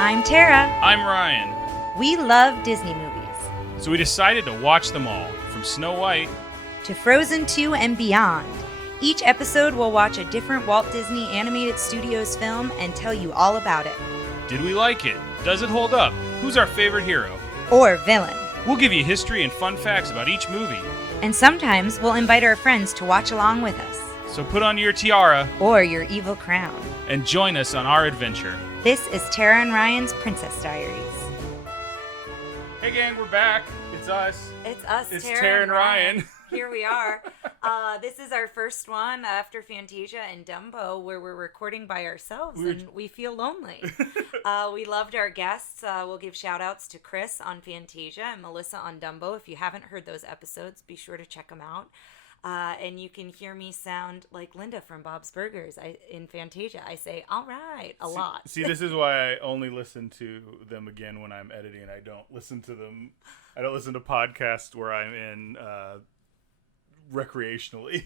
I'm Tara. I'm Ryan. We love Disney movies. So we decided to watch them all, from Snow White to Frozen 2 and beyond. Each episode will watch a different Walt Disney Animated Studios film and tell you all about it. Did we like it? Does it hold up? Who's our favorite hero? Or villain. We'll give you history and fun facts about each movie. And sometimes we'll invite our friends to watch along with us. So put on your tiara or your evil crown and join us on our adventure. This is Tara and Ryan's Princess Diaries. Hey gang, we're back. It's us. It's Tara and Ryan. Here we are. This is our first one after Fantasia and Dumbo, where we're recording by ourselves and we feel lonely. We loved our guests. We'll give shout outs to Chris on Fantasia and Melissa on Dumbo. If you haven't heard those episodes, be sure to check them out. And you can hear me sound like Linda from Bob's Burgers. In Fantasia, I say, all right, a lot. See, this is why I only listen to them again when I'm editing. I don't listen to podcasts where I'm in recreationally.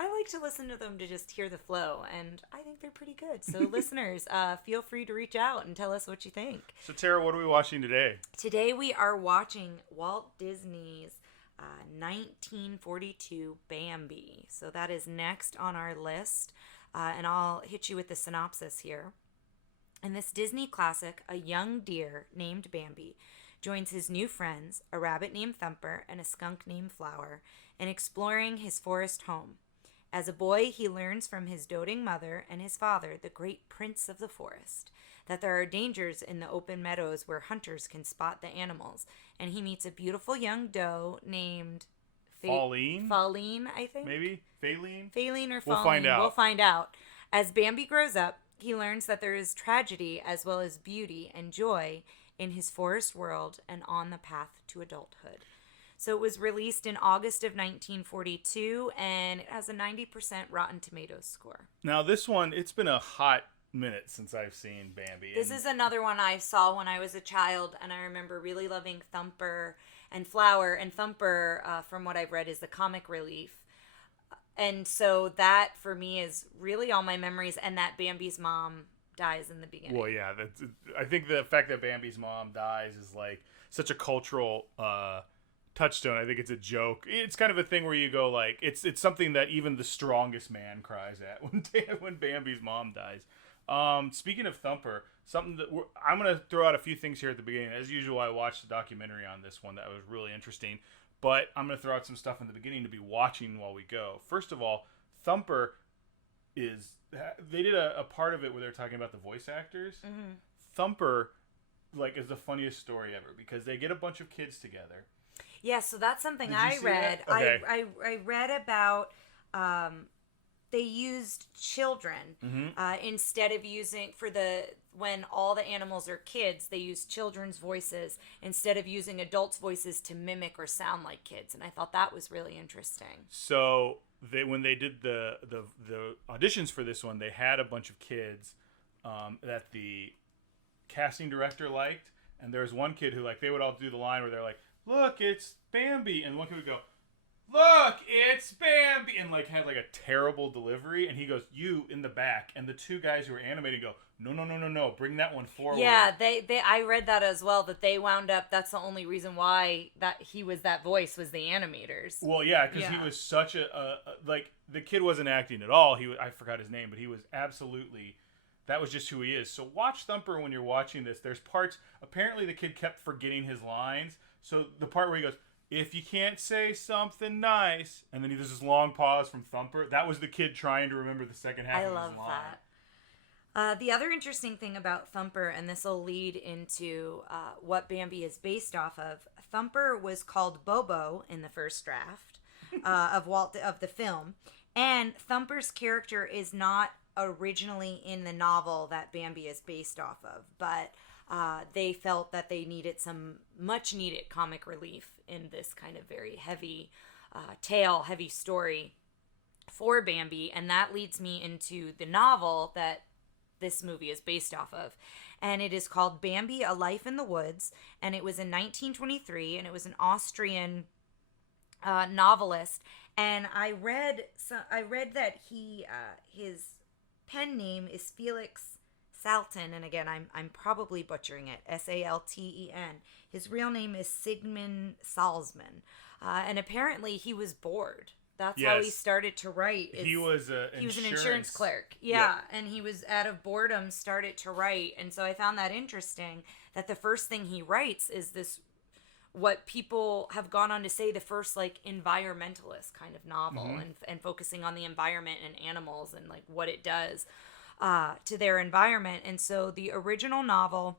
I like to listen to them to just hear the flow, and I think they're pretty good. So listeners, feel free to reach out and tell us what you think. So Tara, what are we watching today? Today we are watching Walt Disney's 1942 Bambi. So that is next on our list, and I'll hit you with the synopsis here. In this Disney classic, a young deer named Bambi joins his new friends, a rabbit named Thumper and a skunk named Flower, in exploring his forest home. As a boy, he learns from his doting mother and his father, the great prince of the forest, that there are dangers in the open meadows where hunters can spot the animals, and he meets a beautiful young doe named Faline, I think. Maybe? Faline or Faline? We'll find out. We'll find out. As Bambi grows up, he learns that there is tragedy as well as beauty and joy in his forest world and on the path to adulthood. So it was released in August of 1942, and it has a 90% Rotten Tomatoes score. Now this one, it's been a hot minute since I've seen Bambi. This is another one I saw when I was a child, and I remember really loving Thumper and Flower. And Thumper, from what I've read, is the comic relief. And so that, for me, is really all my memories, and that Bambi's mom dies in the beginning. Well, yeah. I think the fact that Bambi's mom dies is like such a cultural touchstone. I think it's a joke. It's kind of a thing where you go like, it's something that even the strongest man cries at when Bambi's mom dies. Speaking of Thumper, something that I'm going to throw out a few things here at the beginning. As usual, I watched the documentary on this one that was really interesting, but I'm going to throw out some stuff in the beginning to be watching while we go. First of all, Thumper they did a part of it where they're talking about the voice actors. Mm-hmm. Thumper, is the funniest story ever because they get a bunch of kids together. Yeah, so that's something I read. Okay. I read about they used children instead of using when all the animals are kids, they use children's voices instead of using adults' voices to mimic or sound like kids, and I thought that was really interesting. So when they did the auditions for this one, they had a bunch of kids that the casting director liked, and there was one kid who they would all do the line where they're like, "Look, it's Bambi," and one kid would go, "Look, it's Bambi," and had a terrible delivery, and he goes, "You in the back," and the two guys who were animating go, No, bring that one forward. Yeah, I read that as well, that they wound up, that's the only reason why that voice was the animators. Well, yeah, because he was such the kid wasn't acting at all. I forgot his name, but he was absolutely, that was just who he is. So watch Thumper when you're watching this. There's parts, apparently the kid kept forgetting his lines, so the part where he goes, "If you can't say something nice," and then there's this long pause from Thumper, that was the kid trying to remember the second half of his line. I love that. The other interesting thing about Thumper, and this will lead into what Bambi is based off of, Thumper was called Bobo in the first draft of the film, and Thumper's character is not originally in the novel that Bambi is based off of, but they felt that they needed some much-needed comic relief in this kind of very heavy heavy story for Bambi, and that leads me into the novel that this movie is based off of, and it is called Bambi: A Life in the Woods, and it was in 1923, and it was an Austrian novelist, And I read that his pen name is Felix Salten, and again, I'm probably butchering it. Salten. His real name is Sigmund Salzman, and apparently he was bored. That's how he started to write. He was an insurance clerk. Yeah, and he was out of boredom started to write, and so I found that interesting. That the first thing he writes is this, what people have gone on to say, the first like environmentalist kind of novel, and focusing on the environment and animals and like what it does to their environment. And so the original novel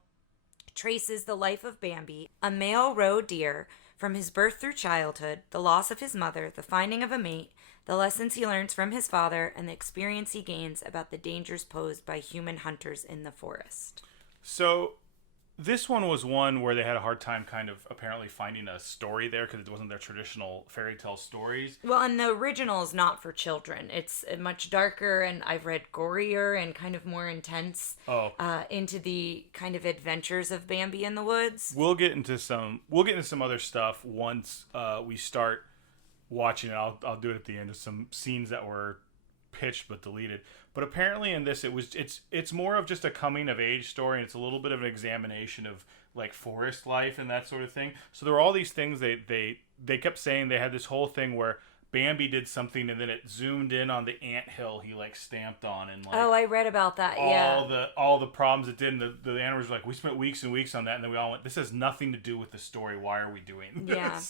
traces the life of Bambi, a male roe deer, from his birth through childhood, the loss of his mother, the finding of a mate, the lessons he learns from his father, and the experience he gains about the dangers posed by human hunters in the forest. So this one was one where they had a hard time kind of apparently finding a story there because it wasn't their traditional fairy tale stories. Well, and the original is not for children. It's much darker, and I've read gorier and kind of more intense into the kind of adventures of Bambi in the woods. We'll get into some other stuff once we start watching it. I'll do it at the end of some scenes that were pitched but deleted. But apparently in this it's more of just a coming of age story, and it's a little bit of an examination of like forest life and that sort of thing. So there were all these things they kept saying. They had this whole thing where Bambi did something and then it zoomed in on the anthill he like stamped on, and like, I read about that. All the problems it did, and the animals were like, we spent weeks and weeks on that, and then we all went, this has nothing to do with the story. Why are we doing this? Yeah.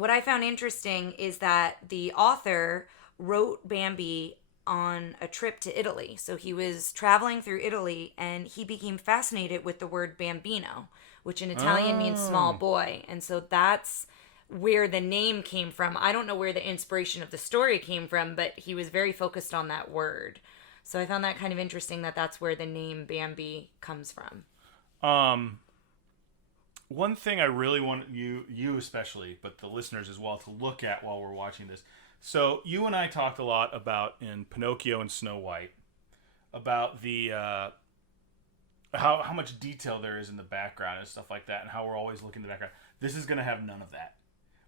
What I found interesting is that the author wrote Bambi on a trip to Italy. So he was traveling through Italy and he became fascinated with the word bambino, which in Italian means small boy. And so that's where the name came from. I don't know where the inspiration of the story came from, but he was very focused on that word. So I found that kind of interesting that that's where the name Bambi comes from. One thing I really want you especially, but the listeners as well, to look at while we're watching this. So you and I talked a lot about in Pinocchio and Snow White about the how much detail there is in the background and stuff like that, and how we're always looking at the background. This is going to have none of that,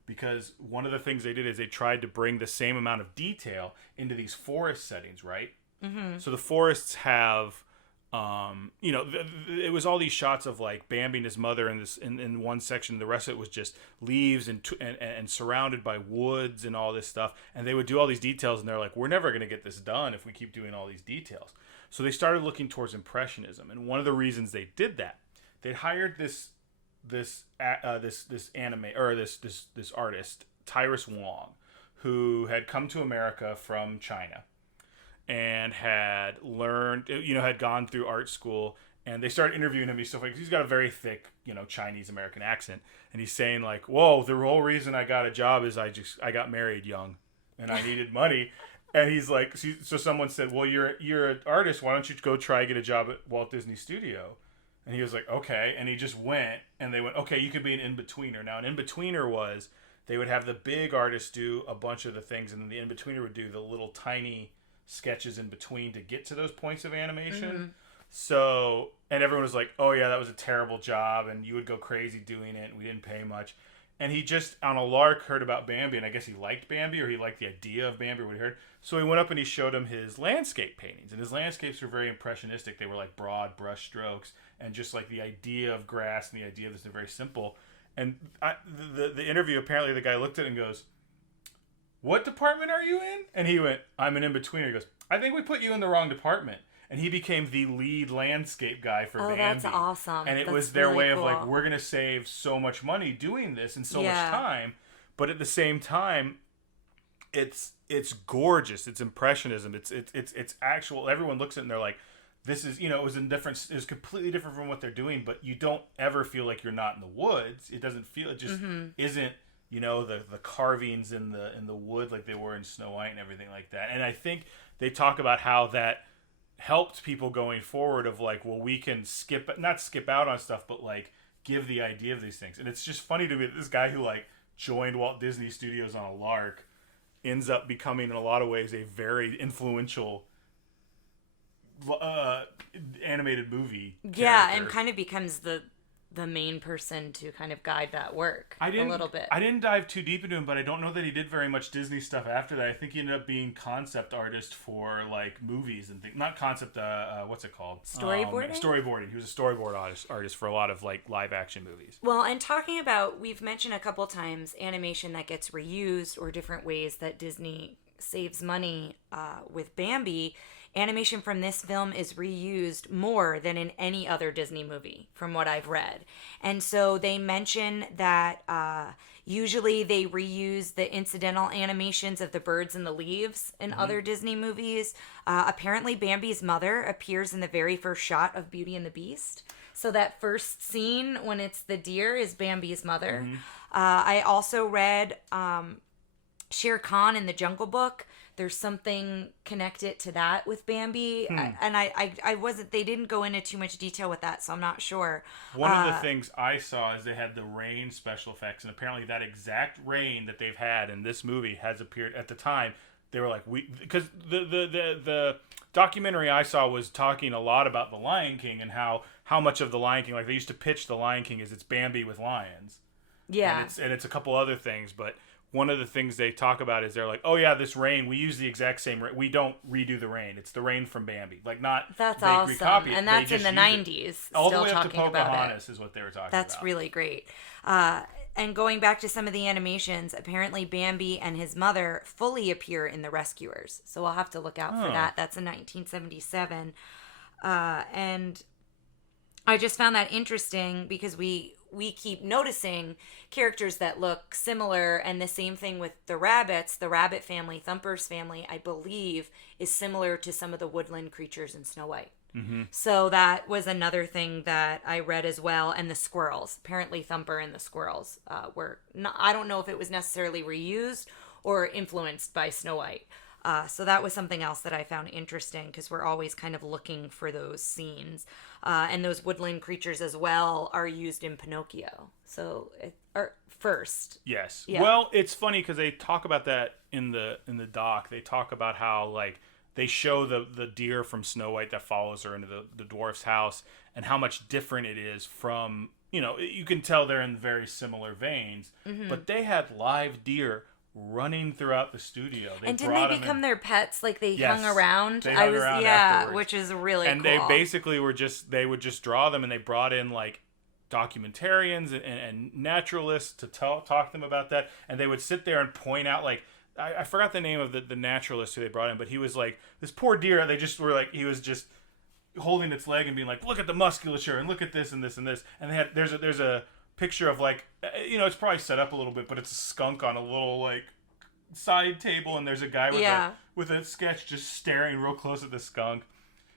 because one of the things they did is they tried to bring the same amount of detail into these forest settings, right? Mm-hmm. So the forests have, it was all these shots of like Bambi and his mother in one section. The rest of it was just leaves and surrounded by woods and all this stuff. And they would do all these details, and they're like, we're never going to get this done if we keep doing all these details. So they started looking towards Impressionism, and one of the reasons they did that, they hired this artist, Tyrus Wong, who had come to America from China and had learned, had gone through art school, and they started interviewing him. He's got a very thick, Chinese American accent, and he's saying like, "Whoa, the whole reason I got a job is I got married young, and I needed money." And he's like, so someone said, "Well, you're an artist. Why don't you go try get a job at Walt Disney Studio?" And he was like, "Okay," and he just went, and they went, "Okay, you could be an in-betweener." Now, an in-betweener was they would have the big artist do a bunch of the things, and then the in-betweener would do the little tiny sketches in between to get to those points of animation. Mm-hmm. So, and everyone was like, "Oh yeah, that was a terrible job," and you would go crazy doing it, and we didn't pay much. And he just, on a lark, heard about Bambi, and I guess he liked Bambi, or he liked the idea of Bambi, or what he heard. So he went up and he showed him his landscape paintings, and his landscapes were very impressionistic. They were like broad brush strokes, and just like the idea of grass and the idea of this is very simple. And the interview, apparently the guy looked at it and goes, "What department are you in?" And he went, "I'm an in-betweener." He goes, "I think we put you in the wrong department." And he became the lead landscape guy for Bambi. Oh, that's awesome. And it was their really way of like, we're going to save so much money doing this and so much time. But at the same time, it's gorgeous. It's impressionism. It's actual. Everyone looks at it and they're like, this is, it was completely different from what they're doing, but you don't ever feel like you're not in the woods. It doesn't feel, it just isn't, the carvings in the wood like they were in Snow White and everything like that. And I think they talk about how that helped people going forward of like, well, we can not skip out on stuff, but like give the idea of these things. And it's just funny to me that this guy who like joined Walt Disney Studios on a lark ends up becoming in a lot of ways a very influential animated movie character. And kind of becomes the the main person to kind of guide that work a little bit. I didn't dive too deep into him, but I don't know that he did very much Disney stuff after that. I think he ended up being concept artist for like movies and things. Not concept, what's it called? Storyboarding? Storyboarding. He was a storyboard artist for a lot of like live action movies. Well, and talking about, we've mentioned a couple times animation that gets reused or different ways that Disney saves money with Bambi. Animation from this film is reused more than in any other Disney movie, from what I've read. And so they mention that usually they reuse the incidental animations of the birds and the leaves in other Disney movies. Apparently, Bambi's mother appears in the very first shot of Beauty and the Beast. So that first scene when it's the deer is Bambi's mother. I also read Shere Khan in the Jungle Book. There's something connected to that with Bambi. And I wasn't, they didn't go into too much detail with that, so I'm not sure. One of the things I saw is they had the rain special effects, and apparently that exact rain that they've had in this movie has appeared at the time. They were like, because the documentary I saw was talking a lot about the Lion King and how much of the Lion King, like they used to pitch the Lion King as it's Bambi with lions. Yeah. And it's a couple other things, but one of the things they talk about is they're like, oh yeah, this rain, we use the exact same rain. We don't redo the rain. It's the rain from Bambi. Like not That's they awesome. recopy it. And that's in the 90s. All the still way up to talking about Pocahontas is what they were talking That's about. really great. And going back to some of the animations, apparently Bambi and his mother fully appear in The Rescuers. So we'll have to look out for that. That's in 1977. And I just found that interesting because we keep noticing characters that look similar, and the same thing with the rabbits. The rabbit family, Thumper's family, I believe, is similar to some of the woodland creatures in Snow White. So that was another thing that I read as well. And the squirrels. Apparently Thumper and the squirrels were not, I don't know if it was necessarily reused or influenced by Snow White. So that was something else that I found interesting because we're always kind of looking for those scenes. And those woodland creatures as well are used in Pinocchio. So, first. Yes. Yeah. Well, it's funny because they talk about that in the doc. They talk about how like they show the deer from Snow White that follows her into the dwarf's house and how much different it is from, you can tell they're in very similar veins, but they had live deer running throughout the studio. And didn't they become their pets? Like they Yes. hung around? They hung around afterwards. Which is really and cool. they basically they would just draw them, and they brought in like documentarians and naturalists to talk to them about that, and they would sit there and point out like I forgot the name of the naturalist who they brought in, but he was like, this poor deer, they just were like, he was just holding its leg and being like, look at the musculature and look at this and this and this, and they had there's a picture of like, it's probably set up a little bit, but it's a skunk on a little like side table, and there's a guy with a sketch just staring real close at the skunk.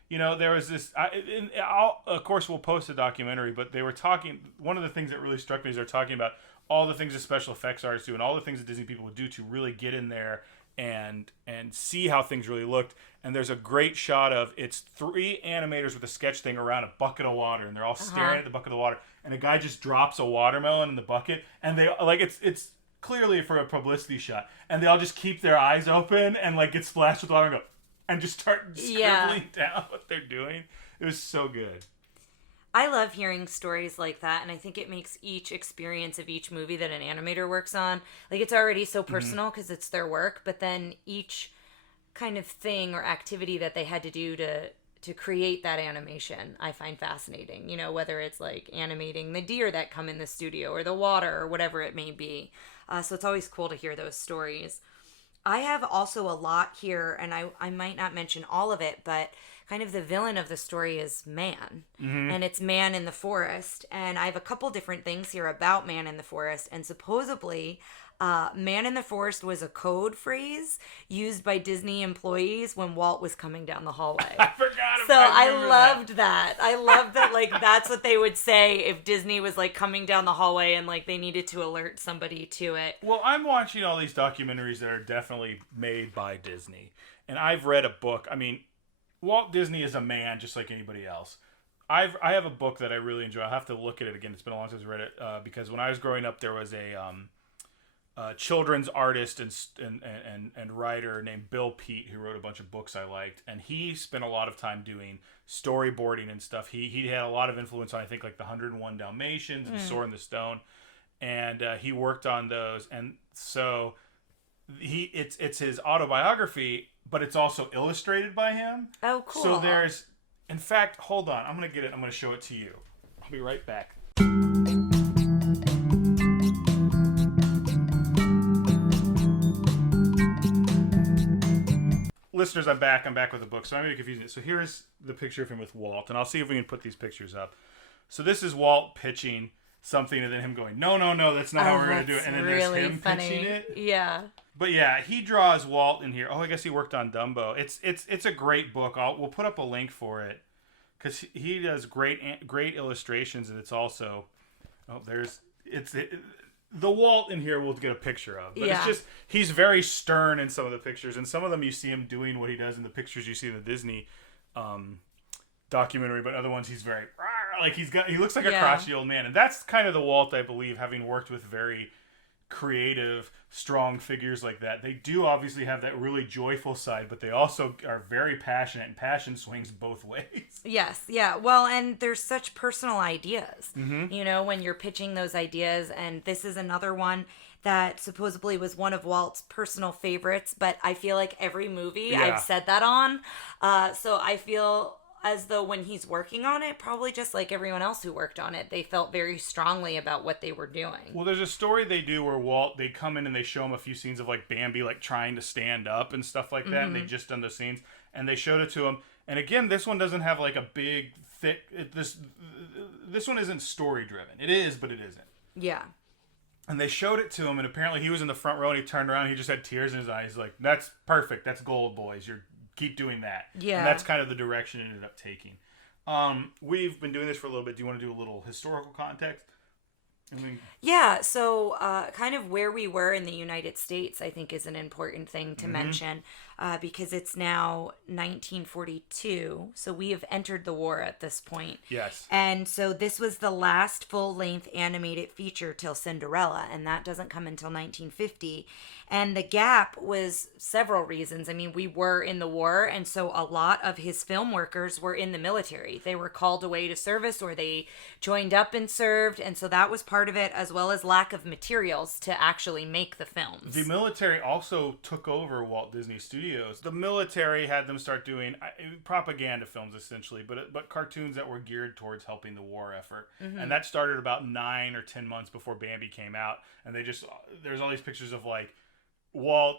There was this, of course we'll post a documentary, but they were talking, one of the things that really struck me is they're talking about all the things that special effects artists do and all the things that Disney people would do to really get in there and see how things really looked. And there's a great shot of, it's 3 animators with a sketch thing around a bucket of water, and they're all staring at the bucket of water, and a guy just drops a watermelon in the bucket, and they like it's clearly for a publicity shot, and they all just keep their eyes open and like get splashed with water and go and just start scribbling down what they're doing. It was so good. I love hearing stories like that, and I think it makes each experience of each movie that an animator works on, like it's already so personal because it's their work, but then each kind of thing or activity that they had to do to create that animation, I find fascinating. Whether it's like animating the deer that come in the studio or the water or whatever it may be. So it's always cool to hear those stories. I have also a lot here, and I might not mention all of it, but kind of the villain of the story is Man. And it's Man in the Forest. And I have a couple different things here about Man in the Forest. And supposedly, Man in the Forest was a code phrase used by Disney employees when Walt was coming down the hallway. I forgot about So I loved that. I loved that, like, that's what they would say if Disney was, like, coming down the hallway and, like, they needed to alert somebody to it. Well, I'm watching all these documentaries that are definitely made by Disney. And I've read a book. I mean, Walt Disney is a man just like anybody else. I have a book that I really enjoy. I'll have to look at it again. It's been a long time since I read it. Because when I was growing up, there was children's artist and writer named Bill Peet, who wrote a bunch of books I liked, and he spent a lot of time doing storyboarding and stuff. He had a lot of influence on, I think, like the 101 Dalmatians and Sword in the Stone, and he worked on those, and so it's his autobiography, but it's also illustrated by him. Oh, cool. So there's, in fact, hold on, I'm gonna get it. I'm gonna show it to you. I'll be right back. Listeners, I'm back with the book, so I'm going to confuse it. So here's the picture of him with Walt, and I'll see if we can put these pictures up. So this is Walt pitching something, and then him going, no, that's not how we're going to do it. And then really there's him funny. pitching it. Yeah. But yeah, he draws Walt in here. Oh, I guess he worked on Dumbo. It's a great book. We'll put up a link for it, because he does great illustrations, and it's also, the Walt in here we'll get a picture of. But it's just, he's very stern in some of the pictures. And some of them you see him doing what he does in the pictures you see in the Disney documentary. But other ones he's very, like he looks like a crotchety old man. And that's kind of the Walt, I believe, having worked with very creative, strong figures like that. They do obviously have that really joyful side, but they also are very passionate, and passion swings both ways. Yes, yeah. Well, and there's such personal ideas, Mm-hmm. you know, when you're pitching those ideas. And this is another one that supposedly was one of Walt's personal favorites, but I feel like every movie I've said that on. So I feel as though when he's working on it, probably just like everyone else who worked on it, they felt very strongly about what they were doing. Well, there's a story they do where they come in and they show him a few scenes of like Bambi like trying to stand up and stuff like that, and they just done those scenes, and they showed it to him. And again, this one doesn't have like a big, thick, this one isn't story driven. It is, but it isn't. Yeah. And they showed it to him, and apparently he was in the front row, and he turned around, and he just had tears in his eyes. He's like, that's perfect. That's gold, boys. Keep doing that. Yeah. And that's kind of the direction it ended up taking. We've been doing this for a little bit. Do you want to do a little historical context? Yeah, so kind of where we were in the United States, I think, is an important thing to mention, because it's now 1942, so we have entered the war at this point. Yes. And so this was the last full-length animated feature till Cinderella, and that doesn't come until 1950. And the gap was several reasons. I mean, we were in the war, and so a lot of his film workers were in the military. They were called away to service, or they joined up and served, and so that was part of it, as well as lack of materials to actually make the films. The military also took over Walt Disney Studios. The military had them start doing propaganda films, essentially, but cartoons that were geared towards helping the war effort. Mm-hmm. And that started about 9 or 10 months before Bambi came out. And there's all these pictures of like Walt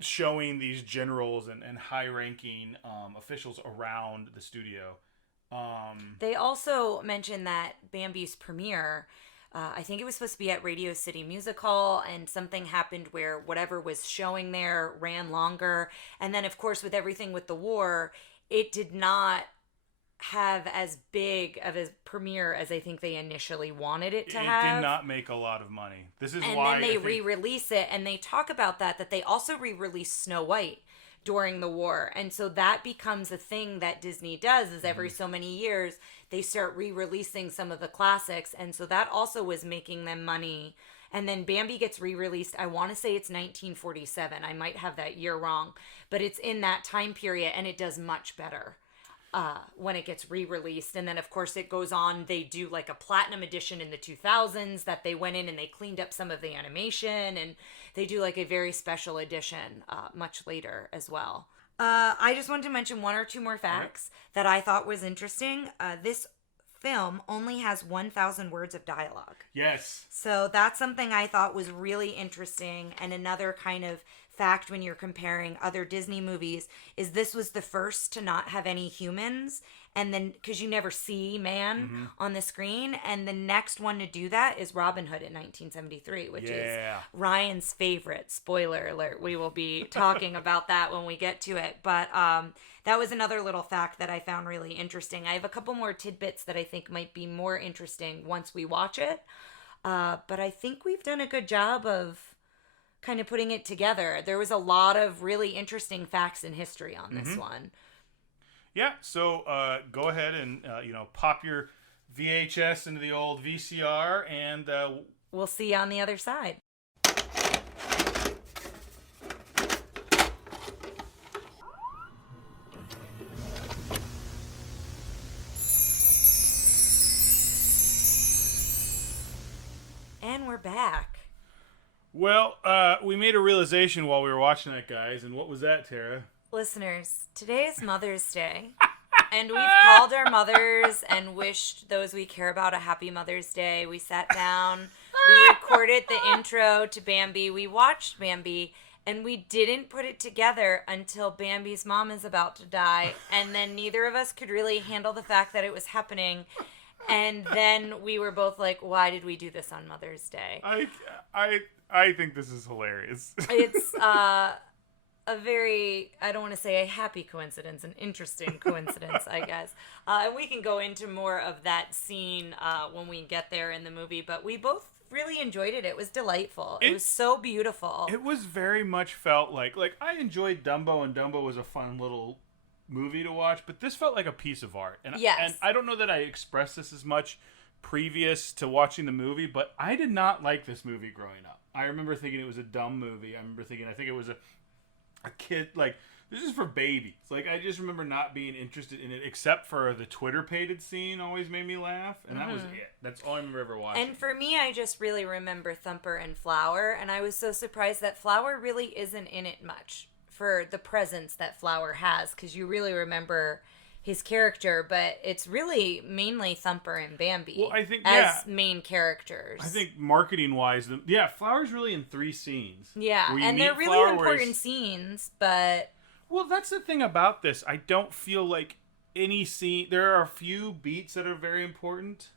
showing these generals and high-ranking officials around the studio. They also mentioned that Bambi's premiere, I think it was supposed to be at Radio City Music Hall, and something happened where whatever was showing there ran longer. And then, of course, with everything with the war, it did not have as big of a premiere as I think they initially wanted it to have. It did not make a lot of money. This is and why. And then they re-release it, and they talk about that they also re-released Snow White during the war. And so that becomes a thing that Disney does, is every so many years they start re-releasing some of the classics. And so that also was making them money. And then Bambi gets re-released, I want to say it's 1947. I might have that year wrong. But it's in that time period, and it does much better when it gets re-released. And then, of course, it goes on. They do like a platinum edition in the 2000s that they went in and they cleaned up some of the animation. And they do like a very special edition much later as well. I just wanted to mention one or two more facts that I thought was interesting. This film only has 1,000 words of dialogue. Yes. So that's something I thought was really interesting. And another kind of fact when you're comparing other Disney movies is this was the first to not have any humans. And then, because you never see man on the screen. And the next one to do that is Robin Hood in 1973, which is Ryan's favorite. Spoiler alert. We will be talking about that when we get to it. But that was another little fact that I found really interesting. I have a couple more tidbits that I think might be more interesting once we watch it. But I think we've done a good job of kind of putting it together. There was a lot of really interesting facts in history on this one. Yeah, so go ahead and pop your VHS into the old VCR, and we'll see you on the other side. we're back. Well, we made a realization while we were watching that, guys, and what was that, Tara? Listeners, today is Mother's Day, and we've called our mothers and wished those we care about a happy Mother's Day. We sat down, we recorded the intro to Bambi, we watched Bambi, and we didn't put it together until Bambi's mom is about to die, and then neither of us could really handle the fact that it was happening. And then we were both like, why did we do this on Mother's Day? I think this is hilarious. It's a very, I don't want to say a happy coincidence, an interesting coincidence, I guess. And we can go into more of that scene when we get there in the movie. But we both really enjoyed it. It was delightful. It was so beautiful. It was very much felt like I enjoyed Dumbo, and Dumbo was a fun little movie to watch, but this felt like a piece of art. And, yes. And I don't know that I expressed this as much previous to watching the movie, but I did not like this movie growing up. I remember thinking it was a dumb movie. I think it was a kid, like, this is for babies. Like, I just remember not being interested in it, except for the Twitter-pated scene always made me laugh, and that was it. That's all I remember ever watching. And for me, I just really remember Thumper and Flower, and I was so surprised that Flower really isn't in it much for the presence that Flower has, because you really remember his character, but it's really mainly Thumper and Bambi. Well, I think, as main characters. I think marketing-wise, Flower's really in 3 scenes. Yeah, and they're really important scenes, but... Well, that's the thing about this. I don't feel like any scene... There are a few beats that are very important,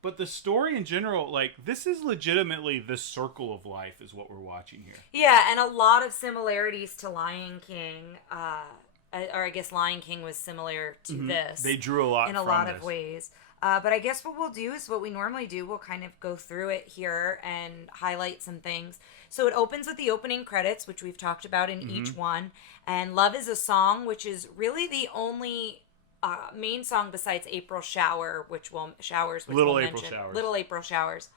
but the story in general, like, this is legitimately the circle of life is what we're watching here. Yeah, and a lot of similarities to Lion King, or I guess Lion King was similar to this. They drew a lot in a lot of ways. But I guess what we'll do is what we normally do. We'll kind of go through it here and highlight some things. So it opens with the opening credits, which we've talked about in each one. And Love is a Song, which is really the only main song besides April Shower, Little April Showers,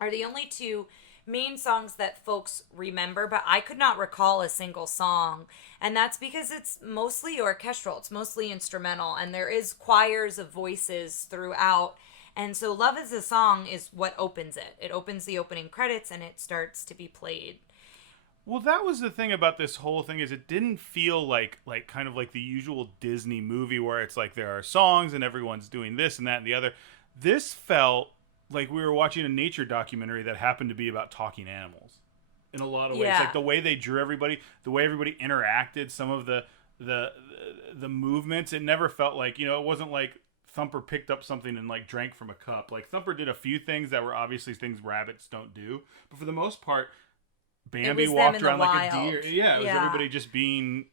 are the only 2 main songs that folks remember, but I could not recall a single song, and that's because it's mostly orchestral, it's mostly instrumental, and there is choirs of voices throughout, and so Love is a Song is what opens it. It opens the opening credits, and it starts to be played. Well, that was the thing about this whole thing, is it didn't feel like kind of like the usual Disney movie where it's like there are songs and everyone's doing this and that and the other. This felt like we were watching a nature documentary that happened to be about talking animals in a lot of ways. Like the way they drew everybody, the way everybody interacted, some of the movements. It never felt like, it wasn't like Thumper picked up something and like drank from a cup. Like Thumper did a few things that were obviously things rabbits don't do, but for the most part, Bambi walked around like a deer. Yeah, it was everybody just being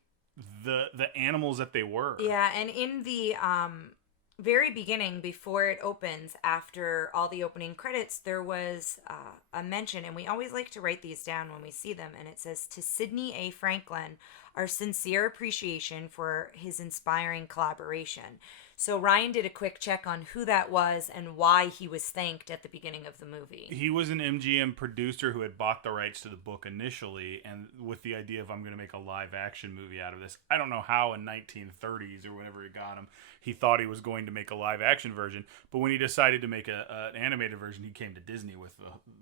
the animals that they were. Yeah, and in the very beginning, before it opens, after all the opening credits, there was a mention, and we always like to write these down when we see them, and it says, "To Sidney A. Franklin, our sincere appreciation for his inspiring collaboration." So Ryan did a quick check on who that was and why he was thanked at the beginning of the movie. He was an MGM producer who had bought the rights to the book initially, and with the idea of, I'm going to make a live-action movie out of this. I don't know how in 1930s or whenever he got him, he thought he was going to make a live-action version, but when he decided to make an animated version, he came to Disney with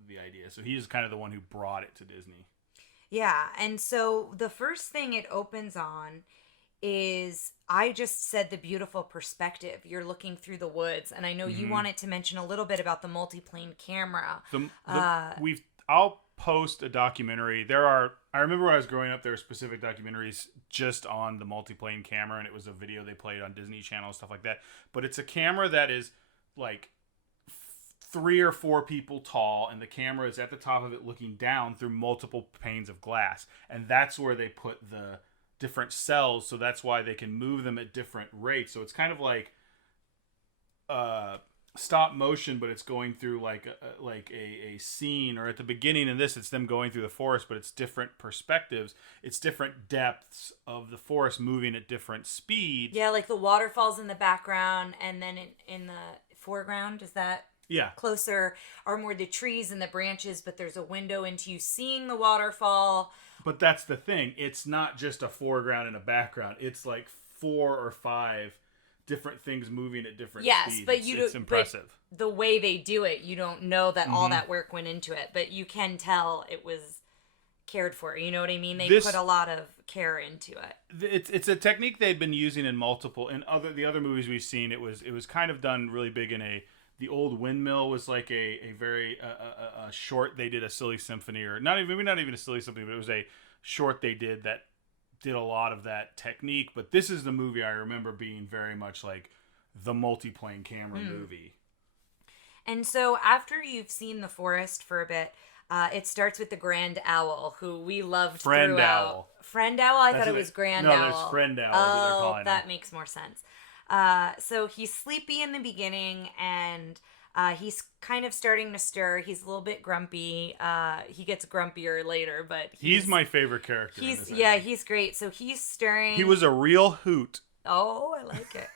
the idea. So he is kind of the one who brought it to Disney. Yeah, and so the first thing it opens on is, I just said, the beautiful perspective. You're looking through the woods, and I know you wanted to mention a little bit about the multiplane camera. I'll post a documentary. I remember when I was growing up, there were specific documentaries just on the multiplane camera, and it was a video they played on Disney Channel, stuff like that. But it's a camera that is like 3 or 4 people tall, and the camera is at the top of it looking down through multiple panes of glass, and that's where they put the different cells, so that's why they can move them at different rates. So it's kind of like stop motion, but it's going through like a scene. Or at the beginning of this, it's them going through the forest, but it's different perspectives. It's different depths of the forest moving at different speeds. Yeah, like the waterfalls in the background, and then in the foreground, is that closer, are more the trees and the branches, but there's a window into you seeing the waterfall. But that's the thing. It's not just a foreground and a background. It's like 4 or 5 different things moving at different yes, speeds. but It's impressive. But the way they do it, you don't know that all that work went into it, but you can tell it was cared for. You know what I mean? They put a lot of care into it. It's a technique they'd been using in the other movies we've seen. It was kind of done really big in the old Windmill was like a very short. They did a silly symphony, or not even a silly symphony, but it was a short they did that did a lot of that technique. But this is the movie I remember being very much like the multiplane camera movie. And so after you've seen The Forest for a bit, it starts with the Grand Owl, who we loved Friend throughout. Owl. Friend Owl? I thought it was Grand Owl. No, there's Friend Owl. Oh, that makes more sense. So he's sleepy in the beginning, and he's kind of starting to stir. He's a little bit grumpy. He gets grumpier later, but he's my favorite character. He's great. So he's stirring. He was a real hoot. Oh, I like it.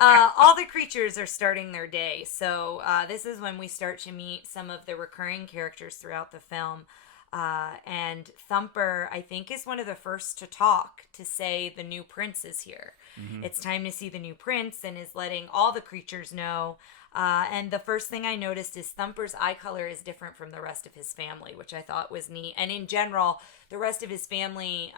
All the creatures are starting their day. So this is when we start to meet some of the recurring characters throughout the film. And Thumper, I think, is one of the first to talk, to say the new prince is here. Mm-hmm. It's time to see the new prince, and is letting all the creatures know. And the first thing I noticed is Thumper's eye color is different from the rest of his family, which I thought was neat. And in general, the rest of his family,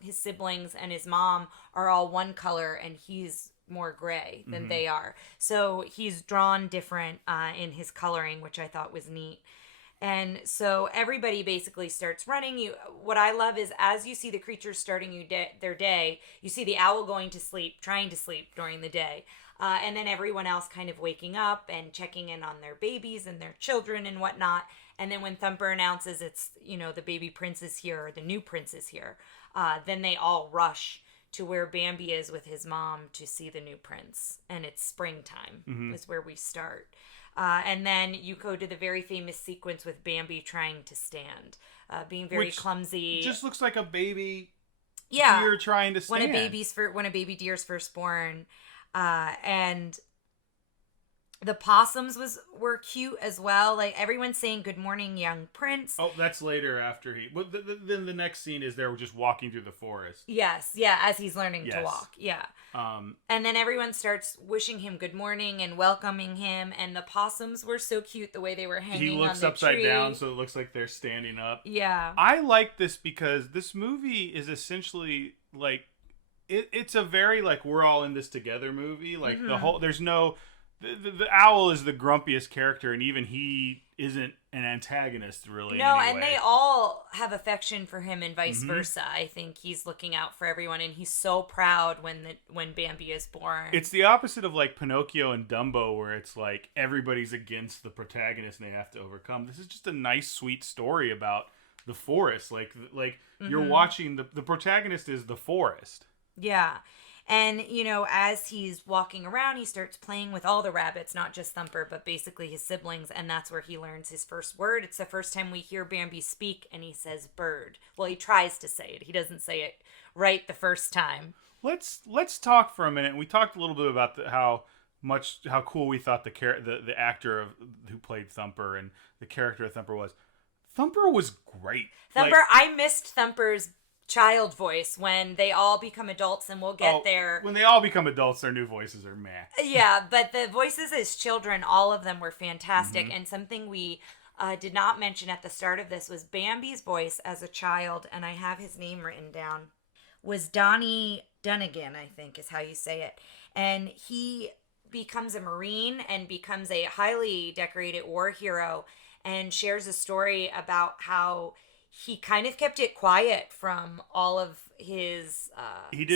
his siblings and his mom, are all one color, and he's more gray than they are. So he's drawn different in his coloring, which I thought was neat. And so everybody basically starts running. What I love is, as you see the creatures starting their day, you see the owl going to sleep, trying to sleep during the day. And then everyone else kind of waking up and checking in on their babies and their children and whatnot. And then when Thumper announces it's, the baby prince is here, or the new prince is here, then they all rush to where Bambi is with his mom to see the new prince. And it's springtime is where we start. And then you go to the very famous sequence with Bambi trying to stand, being very clumsy. Just looks like a baby deer trying to stand. When a baby deer's first born. And the possums were cute as well. Like, everyone's saying "Good morning, young prince." Oh, that's later after he. Well, then the next scene is they're just walking through the forest. Yes, as he's learning to walk. Yeah. And then everyone starts wishing him good morning and welcoming him. And the possums were so cute the way they were hanging. He looks on the upside tree. down, so it looks like they're standing up. Yeah. I like this because this movie is essentially like. It's a very, like, we're all in this together movie. Like, the whole, there's no, the owl is the grumpiest character, and even he isn't an antagonist, really. No, and they all have affection for him and vice versa. I think he's looking out for everyone, and he's so proud when Bambi is born. It's the opposite of, like, Pinocchio and Dumbo, where it's like everybody's against the protagonist and they have to overcome. This is just a nice, sweet story about the forest. Like you're watching, the protagonist is the forest. Yeah. And, as he's walking around, he starts playing with all the rabbits, not just Thumper, but basically his siblings. And that's where he learns his first word. It's the first time we hear Bambi speak, and he says bird. Well, he tries to say it. He doesn't say it right the first time. Let's talk for a minute. We talked a little bit about how cool we thought the actor who played Thumper and the character of Thumper was. Thumper was great. I missed Thumper's child voice when they all become adults, and we'll get there. When they all become adults, their new voices are meh. Yeah, but the voices as children, all of them were fantastic. And something we did not mention at the start of this was Bambi's voice as a child, and I have his name written down, was Donnie Dunnigan, I think is how you say it. And he becomes a Marine and becomes a highly decorated war hero, and shares a story about how he kind of kept it quiet from all of his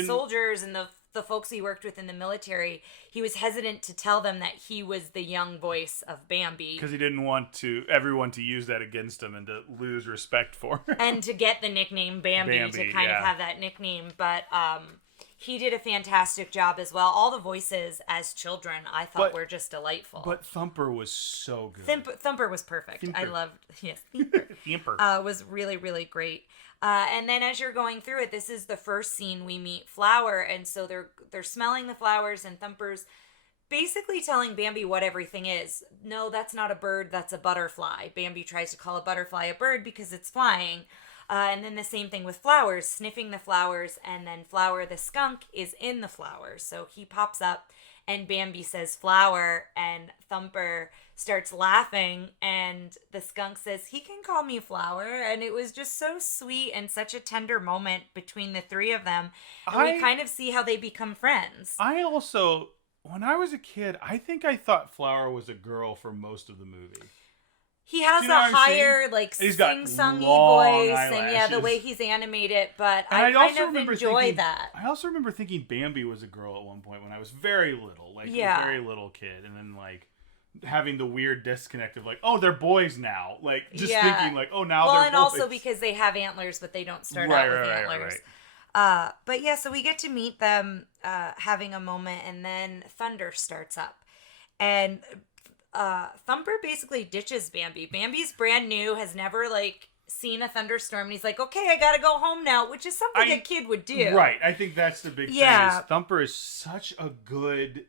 soldiers and the folks he worked with in the military. He was hesitant to tell them that he was the young voice of Bambi. Because he didn't want everyone to use that against him and to lose respect for him. And to get the nickname Bambi to kind of have that nickname. But he did a fantastic job as well. All the voices as children, I thought, were just delightful. But Thumper was so good. Thumper was perfect. Thumper. I loved, Thumper. Was really, really great. And then as you're going through it, this is the first scene we meet Flower, and so they're smelling the flowers, and Thumper's basically telling Bambi what everything is. No, that's not a bird, that's a butterfly. Bambi tries to call a butterfly a bird because it's flying. And then the same thing with Flowers, sniffing the flowers, and then Flower the skunk is in the flowers. So he pops up and Bambi says Flower, and Thumper starts laughing, and the skunk says, he can call me Flower. And it was just so sweet and such a tender moment between the three of them. And we kind of see how they become friends. I also, when I was a kid, I think I thought Flower was a girl for most of the movie. He has a higher, like, sing-songy voice, and yeah, the way he's animated, but I kind of enjoy that. I also remember thinking Bambi was a girl at one point when I was very little, like a very little kid, and then, like, having the weird disconnect of, like, oh, they're boys now, like, just thinking, like, oh, now they're boys. Well, and also because they have antlers, but they don't start out with antlers. Right. But yeah, so we get to meet them having a moment, and then thunder starts up, and Thumper basically ditches Bambi. Bambi's brand new, has never, like, seen a thunderstorm, and he's like, okay, I gotta go home now, which is something a kid would do. Right. I think that's the big thing. Is Thumper is such a good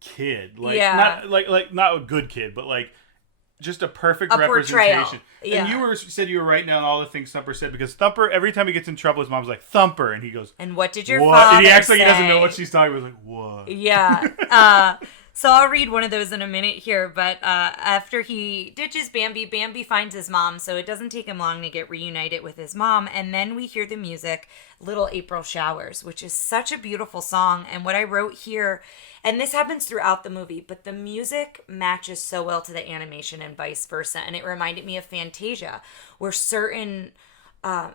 kid. Like, not a good kid, but, like, just a perfect representation. And you said you were writing down all the things Thumper said, because Thumper, every time he gets in trouble, his mom's like, Thumper, and he goes, and what did your father And he acts like say? he doesn't know what she's talking about. He's like, what? Yeah. So I'll read one of those in a minute here, but after he ditches Bambi, Bambi finds his mom, so it doesn't take him long to get reunited with his mom, and then we hear the music, Little April Showers, which is such a beautiful song, and what I wrote here, and this happens throughout the movie, but the music matches so well to the animation and vice versa, and it reminded me of Fantasia, where certain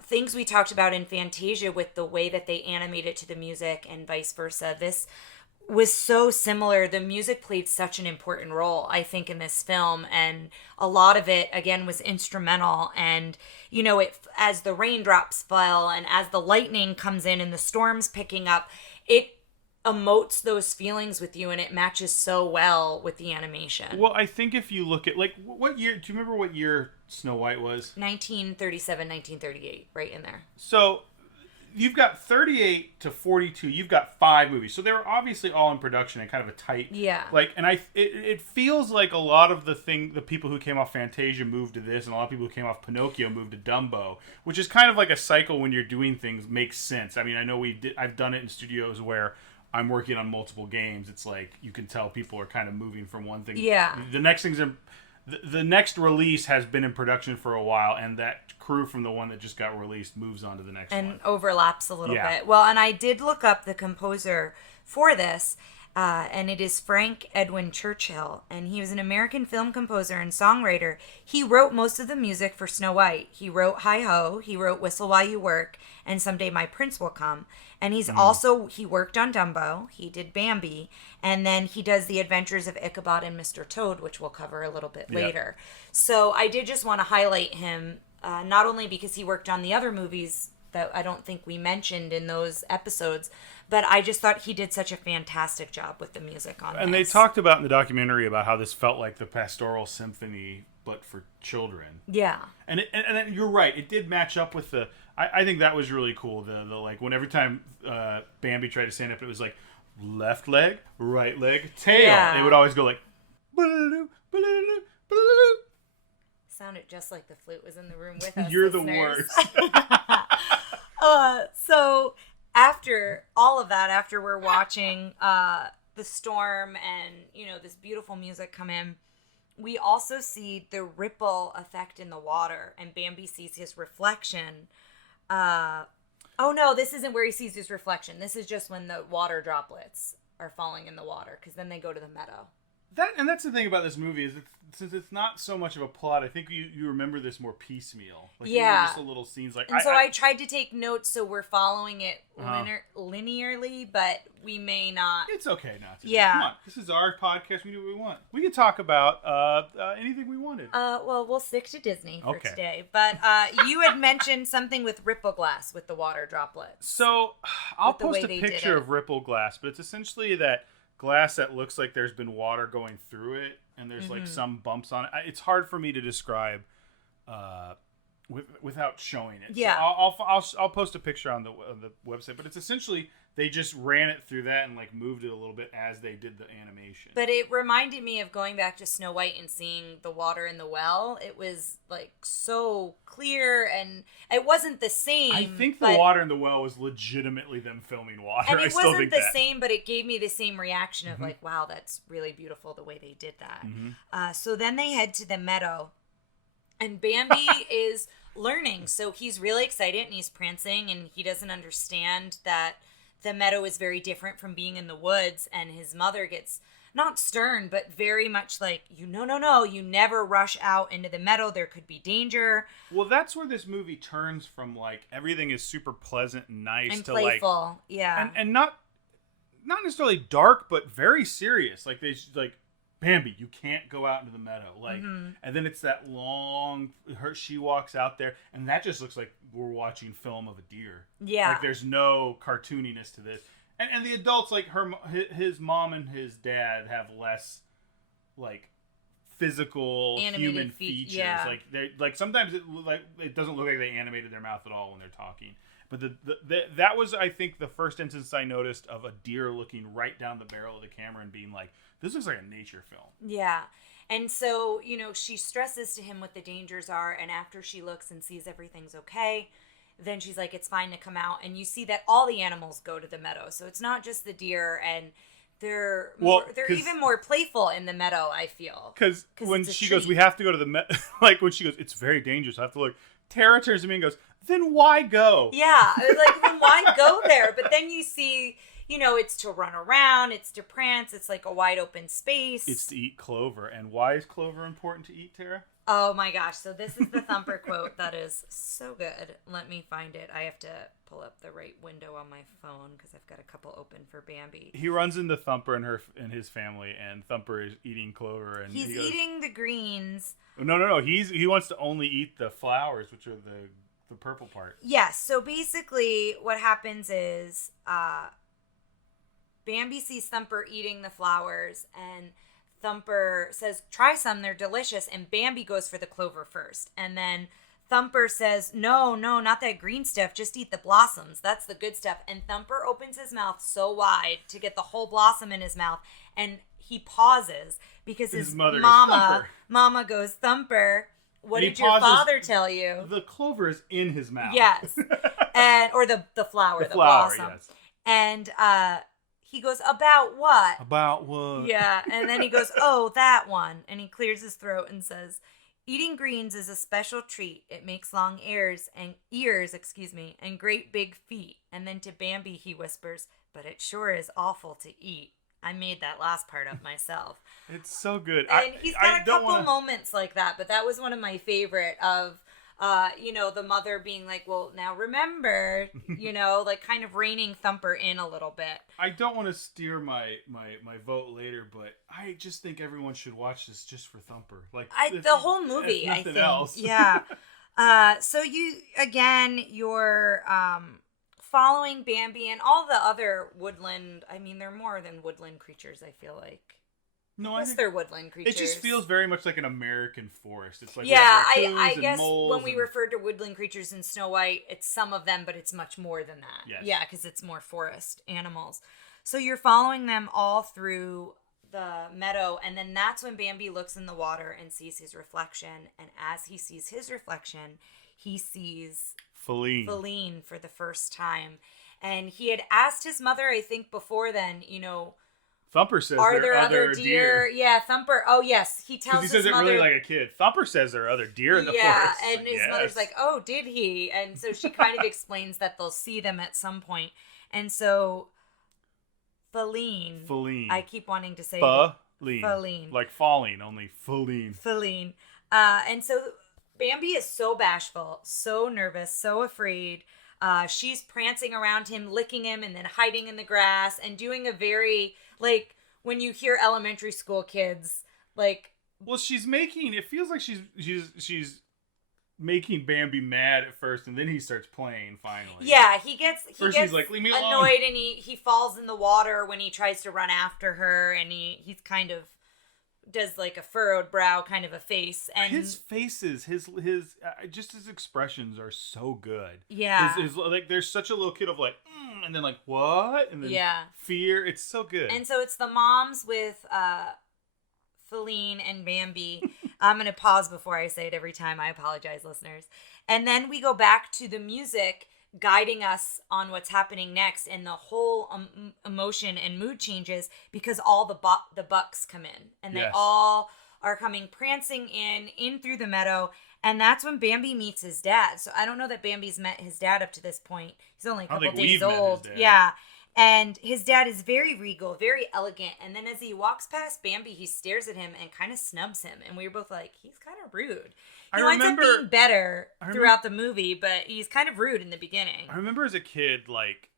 things we talked about in Fantasia with the way that they animate it to the music and vice versa, this was so similar. The music played such an important role, I think, in this film, and a lot of it, again, was instrumental. And, you know, it, as the raindrops fell and as the lightning comes in and the storm's picking up, it emotes those feelings with you, and it matches so well with the animation. Well, I think if you look at, like, what year, do you remember what year Snow White was? 1937, 1938, right in there. So you've got 38 to 42. You've got 5 movies, so they were obviously all in production and kind of a tight. Yeah. Like, and it feels like a lot of the people who came off Fantasia moved to this, and a lot of people who came off Pinocchio moved to Dumbo, which is kind of like a cycle when you're doing things makes sense. I mean, I know I've done it in studios where I'm working on multiple games. It's like you can tell people are kind of moving from one thing. Yeah. The next thing's the next release has been in production for a while, and that crew from the one that just got released moves on to the next one. And overlaps a little bit. Well, and I did look up the composer for this, and it is Frank Edwin Churchill, and he was an American film composer and songwriter. He wrote most of the music for Snow White. He wrote Hi Ho, he wrote Whistle While You Work, and Someday My Prince Will Come. And he's he worked on Dumbo, he did Bambi, and then he does The Adventures of Ichabod and Mr. Toad, which we'll cover a little bit later. So I did just want to highlight him, not only because he worked on the other movies that I don't think we mentioned in those episodes, but I just thought he did such a fantastic job with the music on this. And they talked about in the documentary about how this felt like the Pastoral Symphony, but for children. Yeah. And you're right, it did match up with the... I think that was really cool. The like, when every time Bambi tried to stand up, it was like, left leg, right leg, tail. Yeah. It would always go like... Sounded just like the flute was in the room with us. You're listeners. The worst. So after all of that, after we're watching the storm and, you know, this beautiful music come in, we also see the ripple effect in the water, and Bambi sees his reflection. Oh no, this isn't where he sees his reflection. This is just when the water droplets are falling in the water, because then they go to the meadow. That's the thing about this movie is since it's not so much of a plot, I think you remember this more piecemeal. Like, just the little scenes. Like, and I tried to take notes so we're following it linearly, but we may not. It's okay not to. Yeah. Come on, this is our podcast. We do what we want. We can talk about anything we wanted. Well, we'll stick to Disney for today. But you had mentioned something with ripple glass with the water droplets. So I'll post a picture of ripple glass, but it's essentially that glass that looks like there's been water going through it, and there's like some bumps on it. It's hard for me to describe without showing it. Yeah. So I'll post a picture on the website, but it's essentially they just ran it through that and like moved it a little bit as they did the animation. But it reminded me of going back to Snow White and seeing the water in the well. It was like so clear, and it wasn't the same. I think the water in the well was legitimately them filming water. And it still wasn't think the that. same, but it gave me the same reaction of like, wow, that's really beautiful the way they did that. Mm-hmm. So then they head to the meadow, and Bambi is learning. So he's really excited and he's prancing, and he doesn't understand that the meadow is very different from being in the woods, and his mother gets not stern, but very much like, no, you never rush out into the meadow. There could be danger. Well, that's where this movie turns from like everything is super pleasant and nice And to playful, like, yeah. and not necessarily dark, but very serious. Like like, Bambi, you can't go out into the meadow. Like, and then it's that long. She walks out there, and that just looks like we're watching film of a deer. Yeah, like there's no cartooniness to this. And the adults, like his mom and his dad, have less like physical animated human features. Yeah. Like they like sometimes it doesn't look like they animated their mouth at all when they're talking. But that was, I think, the first instance I noticed of a deer looking right down the barrel of the camera and being like, this looks like a nature film. Yeah. And so, she stresses to him what the dangers are. And after she looks and sees everything's okay, then she's like, it's fine to come out. And you see that all the animals go to the meadow. So it's not just the deer. And they're even more playful in the meadow, I feel. Because when she goes, we have to go to the meadow. Like when she goes, it's very dangerous. I have to look. Tara turns to me and goes, then why go? Yeah, like, then why go there? But then you see, it's to run around, it's to prance, it's like a wide open space. It's to eat clover. And why is clover important to eat, Tara? Oh my gosh, so this is the Thumper quote that is so good. Let me find it. I have to pull up the right window on my phone because I've got a couple open for Bambi. He runs into Thumper and his family, and Thumper is eating clover. And he's eating the greens. No. He wants to only eat the flowers, which are the purple part. Yes. So basically, what happens is Bambi sees Thumper eating the flowers, and Thumper says, "Try some; they're delicious." And Bambi goes for the clover first, and then Thumper says, "No, not that green stuff. Just eat the blossoms. That's the good stuff." And Thumper opens his mouth so wide to get the whole blossom in his mouth, and he pauses because his mama goes, "Thumper, what did your father tell you?" The clover is in his mouth. Yes, or the flower, the blossom. Yes. And he goes, "About what?" About what? Yeah, and then he goes, "Oh, that one," and he clears his throat and says, "Eating greens is a special treat. It makes long ears, and great big feet." And then to Bambi, he whispers, "But it sure is awful to eat." I made that last part up myself. It's so good. And he's got a couple moments like that, but that was one of my favorite of, the mother being like, well, now remember, like kind of reining Thumper in a little bit. I don't want to steer my vote later, but I just think everyone should watch this just for Thumper. Like the whole movie, I think. Nothing else. Yeah. So you're following Bambi and all the other woodland. I mean, they're more than woodland creatures, I feel like. No, I think they're woodland creatures. It just feels very much like an American forest. It's like I guess when we referred to woodland creatures in Snow White, it's some of them, but it's much more than that. Yes. Yeah, because it's more forest animals. So you're following them all through the meadow, and then that's when Bambi looks in the water and sees his reflection. And as he sees his reflection, he sees Feline for the first time. And he had asked his mother, I think before then, Thumper says are there other deer? Yeah, Thumper. Oh, yes. He tells his mother. He says it really like a kid. Thumper says there are other deer in the forest. Yeah, and his mother's like, oh, did he? And so she kind of explains that they'll see them at some point. And so Feline. I keep wanting to say Feline. Like falling, only Feline. Feline. And so Bambi is so bashful, so nervous, so afraid. She's prancing around him, licking him, and then hiding in the grass and doing a very, like, when you hear elementary school kids, like... Well, it feels like she's making Bambi mad at first, and then he starts playing finally. Yeah, he gets he's like, leave me alone. Annoyed, and he falls in the water when he tries to run after her, and he's kind of does like a furrowed brow kind of a face, and his faces, his just his expressions are so good. Yeah. His like there's such a little kid of like, and then like what, and then fear. It's so good. And so it's the moms with Feline and Bambi. I'm gonna pause before I say it every time. I apologize, listeners. And then we go back to the music guiding us on what's happening next, and the whole emotion and mood changes because all the bucks come in, and they all are coming prancing in through the meadow, and that's when Bambi meets his dad. So I don't know that Bambi's met his dad up to this point. He's only a couple days old. Yeah. And his dad is very regal, very elegant. And then as he walks past Bambi, he stares at him and kind of snubs him. And we were both like, he's kind of rude. He winds up being better throughout the movie, but he's kind of rude in the beginning. I remember as a kid, like,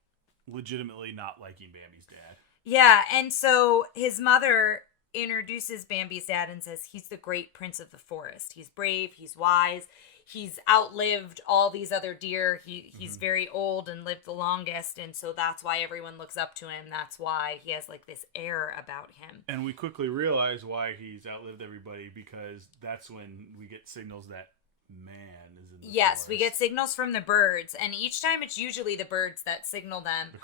legitimately not liking Bambi's dad. Yeah, and so his mother introduces Bambi's dad and says he's the great prince of the forest. He's brave, he's wise, he's outlived all these other deer. He's very old and lived the longest, and so that's why everyone looks up to him. That's why he has like this air about him. And we quickly realize why he's outlived everybody, because that's when we get signals that man is in the forest. We get signals from the birds, and each time it's usually the birds that signal them. The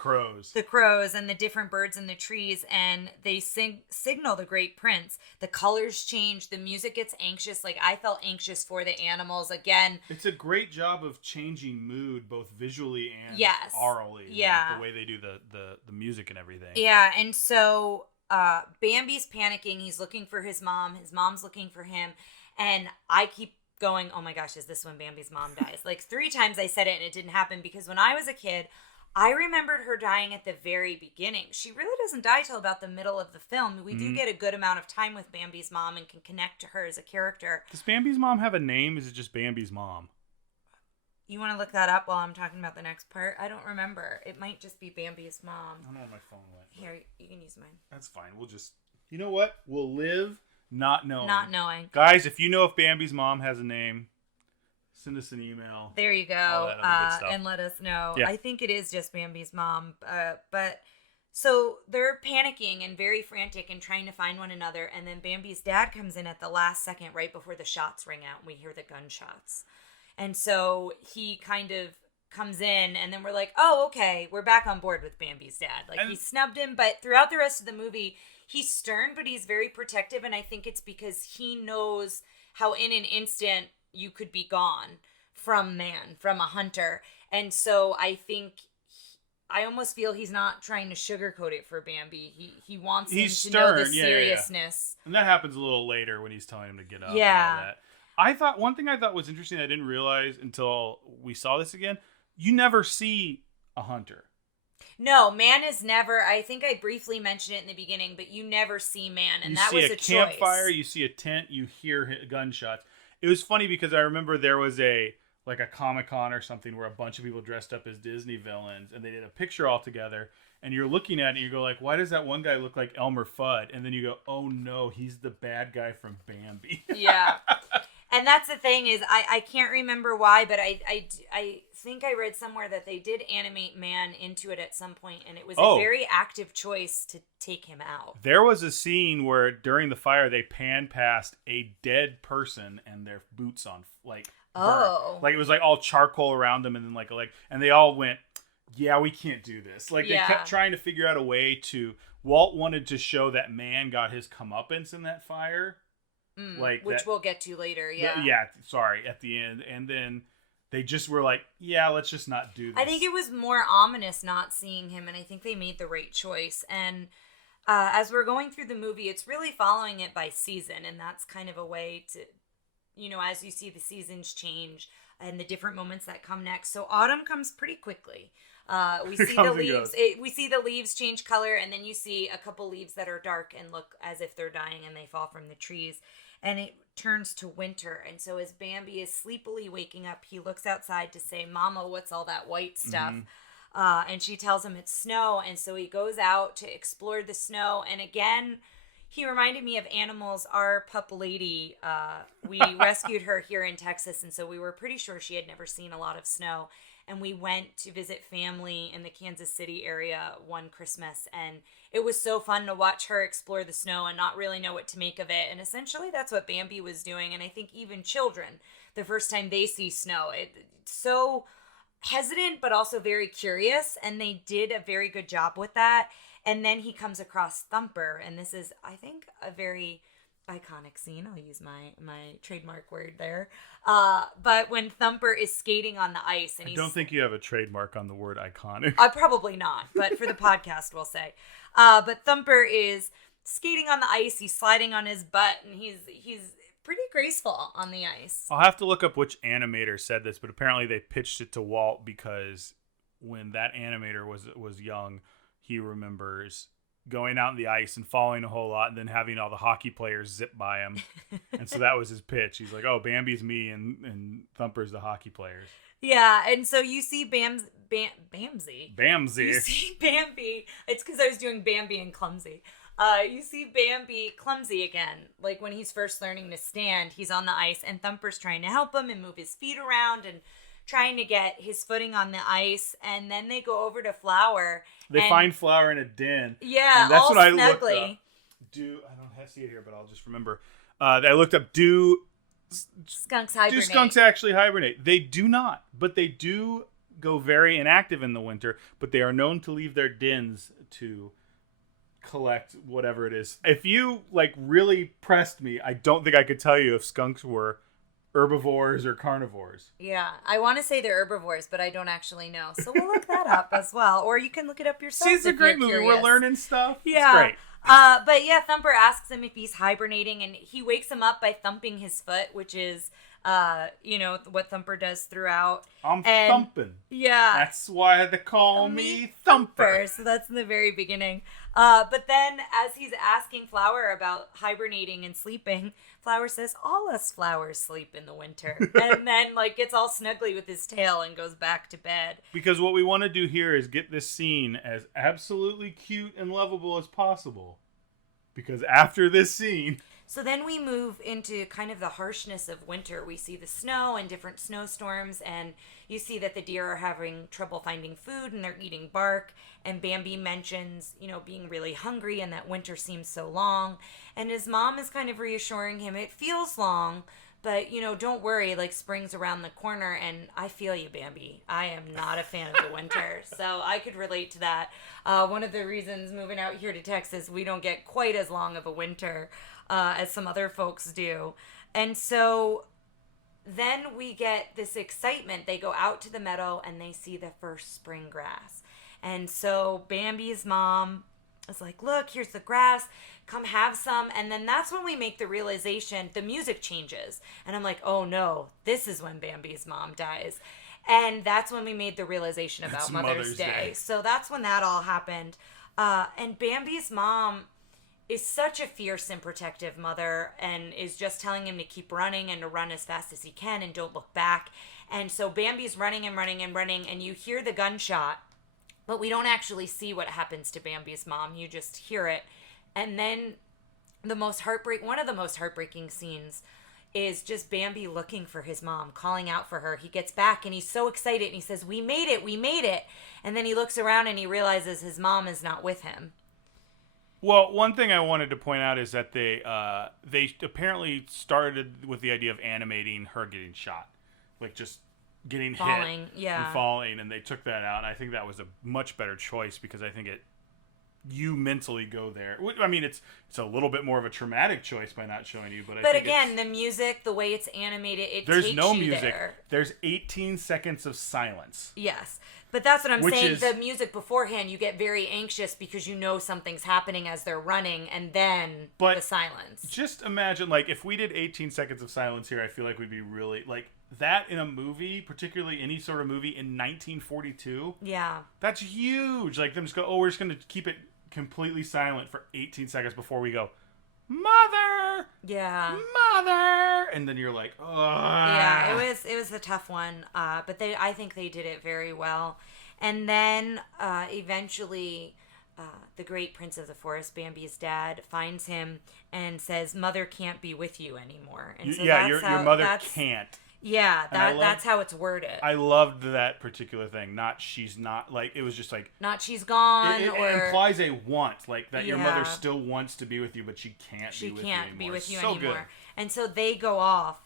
crows and the different birds in the trees, and they signal the great prince. The colors change, the music gets anxious. Like, I felt anxious for the animals again. It's a great job of changing mood, both visually and orally. Yeah. Like the way they do the music and everything. Yeah, and so Bambi's panicking. He's looking for his mom. His mom's looking for him, and I keep going, oh my gosh, is this when Bambi's mom dies? Like 3 times I said it and it didn't happen, because when I was a kid, I remembered her dying at the very beginning. She really doesn't die till about the middle of the film. We do get a good amount of time with Bambi's mom and can connect to her as a character. Does Bambi's mom have a name? Is it just Bambi's mom? You want to look that up while I'm talking about the next part? I don't remember. It might just be Bambi's mom. I don't know where my phone went. Here, you can use mine. That's fine. We'll just, you know what? We'll live not knowing. Guys, if you know if Bambi's mom has a name, send us an email. There you go. And let us know. Yeah. I think it is just Bambi's mom. But so they're panicking and very frantic and trying to find one another. And then Bambi's dad comes in at the last second, right before the shots ring out, and we hear the gunshots. And so he kind of comes in, and then we're like, oh, okay, we're back on board with Bambi's dad. Like, he snubbed him, but throughout the rest of the movie, he's stern, but he's very protective, and I think it's because he knows how in an instant you could be gone from a hunter. And so I think, I almost feel he's not trying to sugarcoat it for Bambi. He wants him to know the seriousness. Yeah. And that happens a little later when he's telling him to get up and all that. One thing I thought was interesting, I didn't realize until we saw this again, you never see a hunter. No, man is never, I think I briefly mentioned it in the beginning, but you never see man, and that was a choice. You see a campfire, you see a tent, you hear gunshots. It was funny because I remember there was a Comic-Con or something where a bunch of people dressed up as Disney villains, and they did a picture all together, and you're looking at it and you go like, why does that one guy look like Elmer Fudd? And then you go, oh no, he's the bad guy from Bambi. Yeah. And that's the thing is, I can't remember why, but I think I read somewhere that they did animate man into it at some point, and it was a very active choice to take him out. There was a scene where during the fire they panned past a dead person and their boots on burnt. Like it was like all charcoal around them, and then and they all went, yeah, we can't do this. Like they kept trying to figure out a way to. Walt wanted to show that man got his comeuppance in that fire. Which we'll get to later, at the end. And then they just were like, yeah, let's just not do this. I think it was more ominous not seeing him, and I think they made the right choice. And as we're going through the movie, it's really following it by season, and that's kind of a way to, as you see the seasons change and the different moments that come next. So autumn comes pretty quickly. We see the leaves. We see the leaves change color, and then you see a couple leaves that are dark and look as if they're dying, and they fall from the trees. And it turns to winter. And so as Bambi is sleepily waking up, he looks outside to say, Mama, what's all that white stuff? And she tells him it's snow. And so he goes out to explore the snow. And again, he reminded me of Animals. Our pup lady, we rescued her here in Texas. And so we were pretty sure she had never seen a lot of snow. and we went to visit family in the Kansas City area one Christmas, and it was so fun to watch her explore the snow and not really know what to make of it. And essentially that's what Bambi was doing. And I think even children, the first time they see snow, it's so hesitant but also very curious, and they did a very good job with that. And then he comes across Thumper, and this is, I think, a very iconic scene. I'll use my trademark word there. But when Thumper is skating on the ice, and I don't think you have a trademark on the word iconic. Probably not, but for the podcast, we'll say. But Thumper is skating on the ice. He's sliding on his butt, and he's pretty graceful on the ice. I'll have to look up which animator said this, but apparently they pitched it to Walt because when that animator was young, he remembers going out in the ice and falling a whole lot and then having all the hockey players zip by him. And so that was his pitch. He's like, oh, Bambi's me and Thumper's the hockey players. Yeah, and so you see Bamsy. Bamsy. You see Bambi. It's because I was doing Bambi and Clumsy. You see Bambi clumsy again. Like when he's first learning to stand, he's on the ice and Thumper's trying to help him and move his feet around and trying to get his footing on the ice. And then they go over to Flower. They find Flower in a den. Yeah, and that's all what I snugly. looked up. I don't have to see it here, but I'll just remember. I looked up, skunks hibernate? Do skunks actually hibernate? They do not, but they do go very inactive in the winter, but they are known to leave their dens to collect whatever it is. If you really pressed me, I don't think I could tell you if skunks were herbivores or carnivores. Yeah, I want to say they're herbivores, but I don't actually know. So we'll look that up as well, or you can look it up yourself. See, it's a great movie. Curious. We're learning stuff. Yeah. It's great. But yeah, Thumper asks him if he's hibernating, and he wakes him up by thumping his foot, which is, what Thumper does throughout. I'm thumping. Yeah. That's why they call me Thumper. So that's in the very beginning. But then as he's asking Flower about hibernating and sleeping, Flower says, all us flowers sleep in the winter. And then gets all snuggly with his tail and goes back to bed. Because what we want to do here is get this scene as absolutely cute and lovable as possible. Because after this scene... So then we move into kind of the harshness of winter. We see the snow and different snowstorms, and you see that the deer are having trouble finding food and they're eating bark. And Bambi mentions, being really hungry and that winter seems so long. And his mom is kind of reassuring him, it feels long, but, don't worry, spring's around the corner. And I feel you, Bambi. I am not a fan of the winter, so I could relate to that. One of the reasons moving out here to Texas, we don't get quite as long of a winter as some other folks do. And so then we get this excitement. They go out to the meadow and they see the first spring grass. And so Bambi's mom is like, look, here's the grass. Come have some. And then that's when we make the realization, the music changes. And I'm like, oh no, this is when Bambi's mom dies. And that's when we made the realization about Mother's Day. So that's when that all happened. And Bambi's mom is such a fierce and protective mother and is just telling him to keep running and to run as fast as he can and don't look back. And so Bambi's running and running and running, and you hear the gunshot, but we don't actually see what happens to Bambi's mom. You just hear it. And then one of the most heartbreaking scenes is just Bambi looking for his mom, calling out for her. He gets back and he's so excited and he says, we made it. And then he looks around and he realizes his mom is not with him. Well, one thing I wanted to point out is that they apparently started with the idea of animating her getting shot, just getting falling, hit and falling, and they took that out. And I think that was a much better choice because I think you mentally go there. I mean, it's a little bit more of a traumatic choice by not showing you, but I think again, the music, the way it's animated, there's takes no you music. there. There's 18 seconds of silence. Yes. But that's what I'm saying. The music beforehand, you get very anxious because you know something's happening as they're running, and then the silence. Just imagine, if we did 18 seconds of silence here, I feel like we'd be really, that in a movie, particularly any sort of movie in 1942. Yeah. That's huge. Them just go, we're just going to keep it completely silent for 18 seconds before we go, Mother! Yeah. Mother! And then you're like, ugh. Yeah, it was a tough one, but I think they did it very well. And then eventually the great prince of the forest, Bambi's dad, finds him and says, Mother can't be with you anymore. And so your mother can't. Yeah, that's how it's worded. I loved that particular thing. Not she's not, like, it was just like... Not she's gone, it implies a want, like, that your mother still wants to be with you, but she can't be with you anymore. She can't be with you anymore. Good. And so they go off.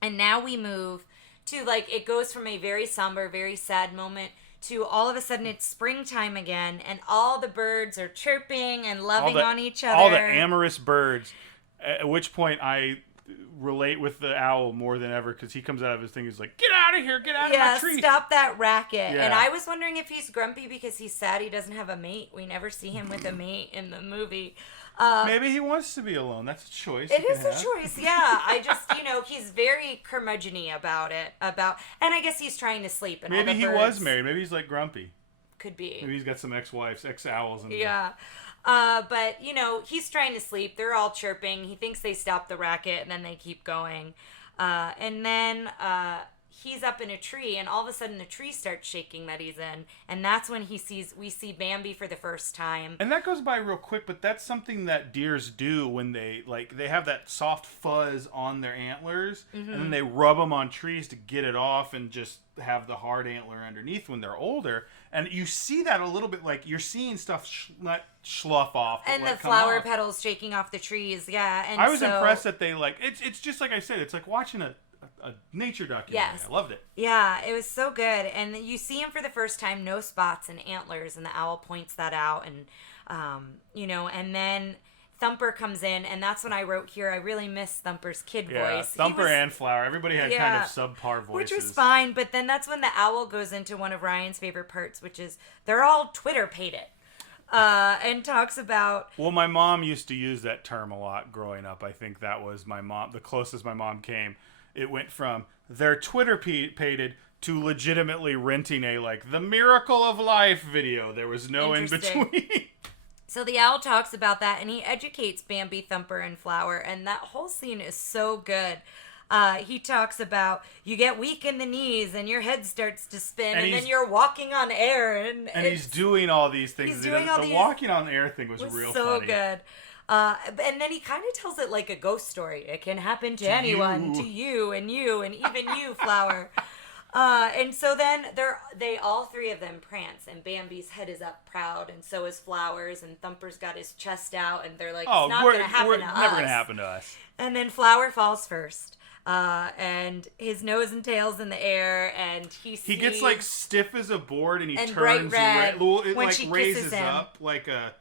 And now we move to, like, it goes from a very somber, very sad moment to all of a sudden it's springtime again, and all the birds are chirping and loving on each other. All the amorous birds. At which point I relate with the owl more than ever, because he comes out of his thing, he's like, get out of here, get out of my tree. Stop that racket. Yeah. And I was wondering if he's grumpy because he's sad he doesn't have a mate. We never see him with a mate in the movie. Maybe he wants to be alone. That's a choice. It is a choice, yeah. I just, he's very curmudgeon-y about it. And I guess he's trying to sleep. And maybe he was married. Maybe he's like grumpy. Could be. Maybe he's got some ex-wives, ex-owls. Yeah. But, he's trying to sleep. They're all chirping. He thinks they stopped the racket, and then they keep going. And then he's up in a tree, and all of a sudden the tree starts shaking that he's in. And that's when we see Bambi for the first time. And that goes by real quick, but that's something that deers do when they have that soft fuzz on their antlers, and then they rub them on trees to get it off and just have the hard antler underneath when they're older. And you see that a little bit, like you're seeing stuff slough off. And the flower petals shaking off the trees, yeah. And I was impressed that they, like, it's just like I said, it's like watching a nature documentary. Yes. I loved it. Yeah, it was so good. And you see him for the first time, no spots and antlers, and the owl points that out. And, and then Thumper comes in, and that's when I wrote here, I really miss Thumper's kid voice. Thumper and Flower. Everybody had kind of subpar voices. Which was fine, but then that's when the owl goes into one of Ryan's favorite parts, which is they're all Twitter-pated. And talks about... Well, my mom used to use that term a lot growing up. I think that was my mom, the closest my mom came. It went from they're Twitter-pated to legitimately renting the Miracle of Life video. There was no in between. So the owl talks about that, and he educates Bambi, Thumper, and Flower, and that whole scene is so good. He talks about you get weak in the knees, and your head starts to spin, and then you're walking on air. And he's doing all these things. The walking on air thing was real so funny. Good. And then he kind of tells it like a ghost story. It can happen to anyone, to you, and even you, Flower. And so then they all three of them prance, and Bambi's head is up proud, and so is Flower's, and Thumper's got his chest out, and they're like, it's not going to happen to us. Never going to happen to us. And then Flower falls first, and his nose and tail's in the air, and he gets like stiff as a board, and he turns bright red it when like she raises him. Up like a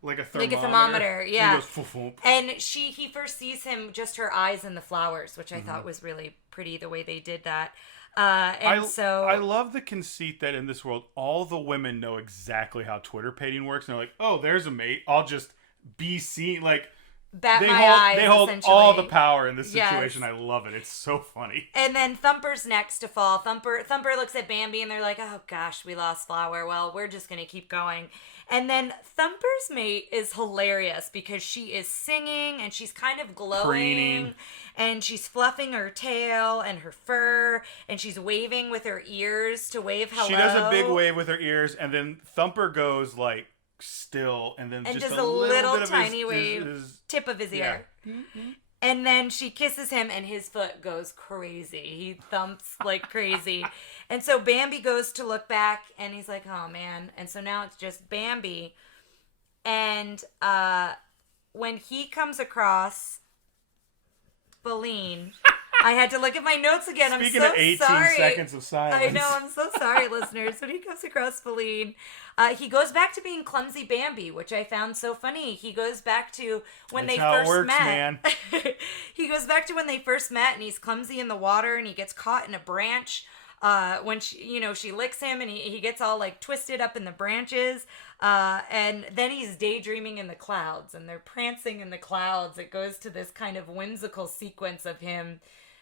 thermometer. Like a thermometer, yeah. And he goes, "Foof." And he first sees him, just her eyes and the flowers, which I thought was really pretty the way they did that. I love the conceit that in this world, all the women know exactly how Twitter pating works. And they're like, oh, there's a mate. I'll just be seen. Like, they hold all the power in this situation. Yes. I love it. It's so funny. And then Thumper's next to fall. Thumper looks at Bambi, and they're like, oh, gosh, we lost Flower. Well, we're just going to keep going. And then Thumper's mate is hilarious because she is singing, and she's kind of glowing. Preening. And she's fluffing her tail and her fur, and she's waving with her ears to wave hello. She does a big wave with her ears, and then Thumper goes like still, and then just does a little bit tiny of wave, tip of his ear. Mm-hmm. And then she kisses him, and his foot goes crazy. He thumps like crazy. And so Bambi goes to look back, and he's like, oh, man. And so now it's just Bambi. And when he comes across Feline, I had to look at my notes again. Speaking I'm so of 18 sorry. seconds of silence. I know, I'm so sorry, listeners. When he comes across Feline, he goes back to being clumsy Bambi, which I found so funny. He goes back to when they first met. Man. He goes back to when they first met, and he's clumsy in the water, and he gets caught in a branch. When she licks him, and he gets all like twisted up in the branches. And then he's daydreaming in the clouds, and they're prancing in the clouds. It goes to this kind of whimsical sequence of him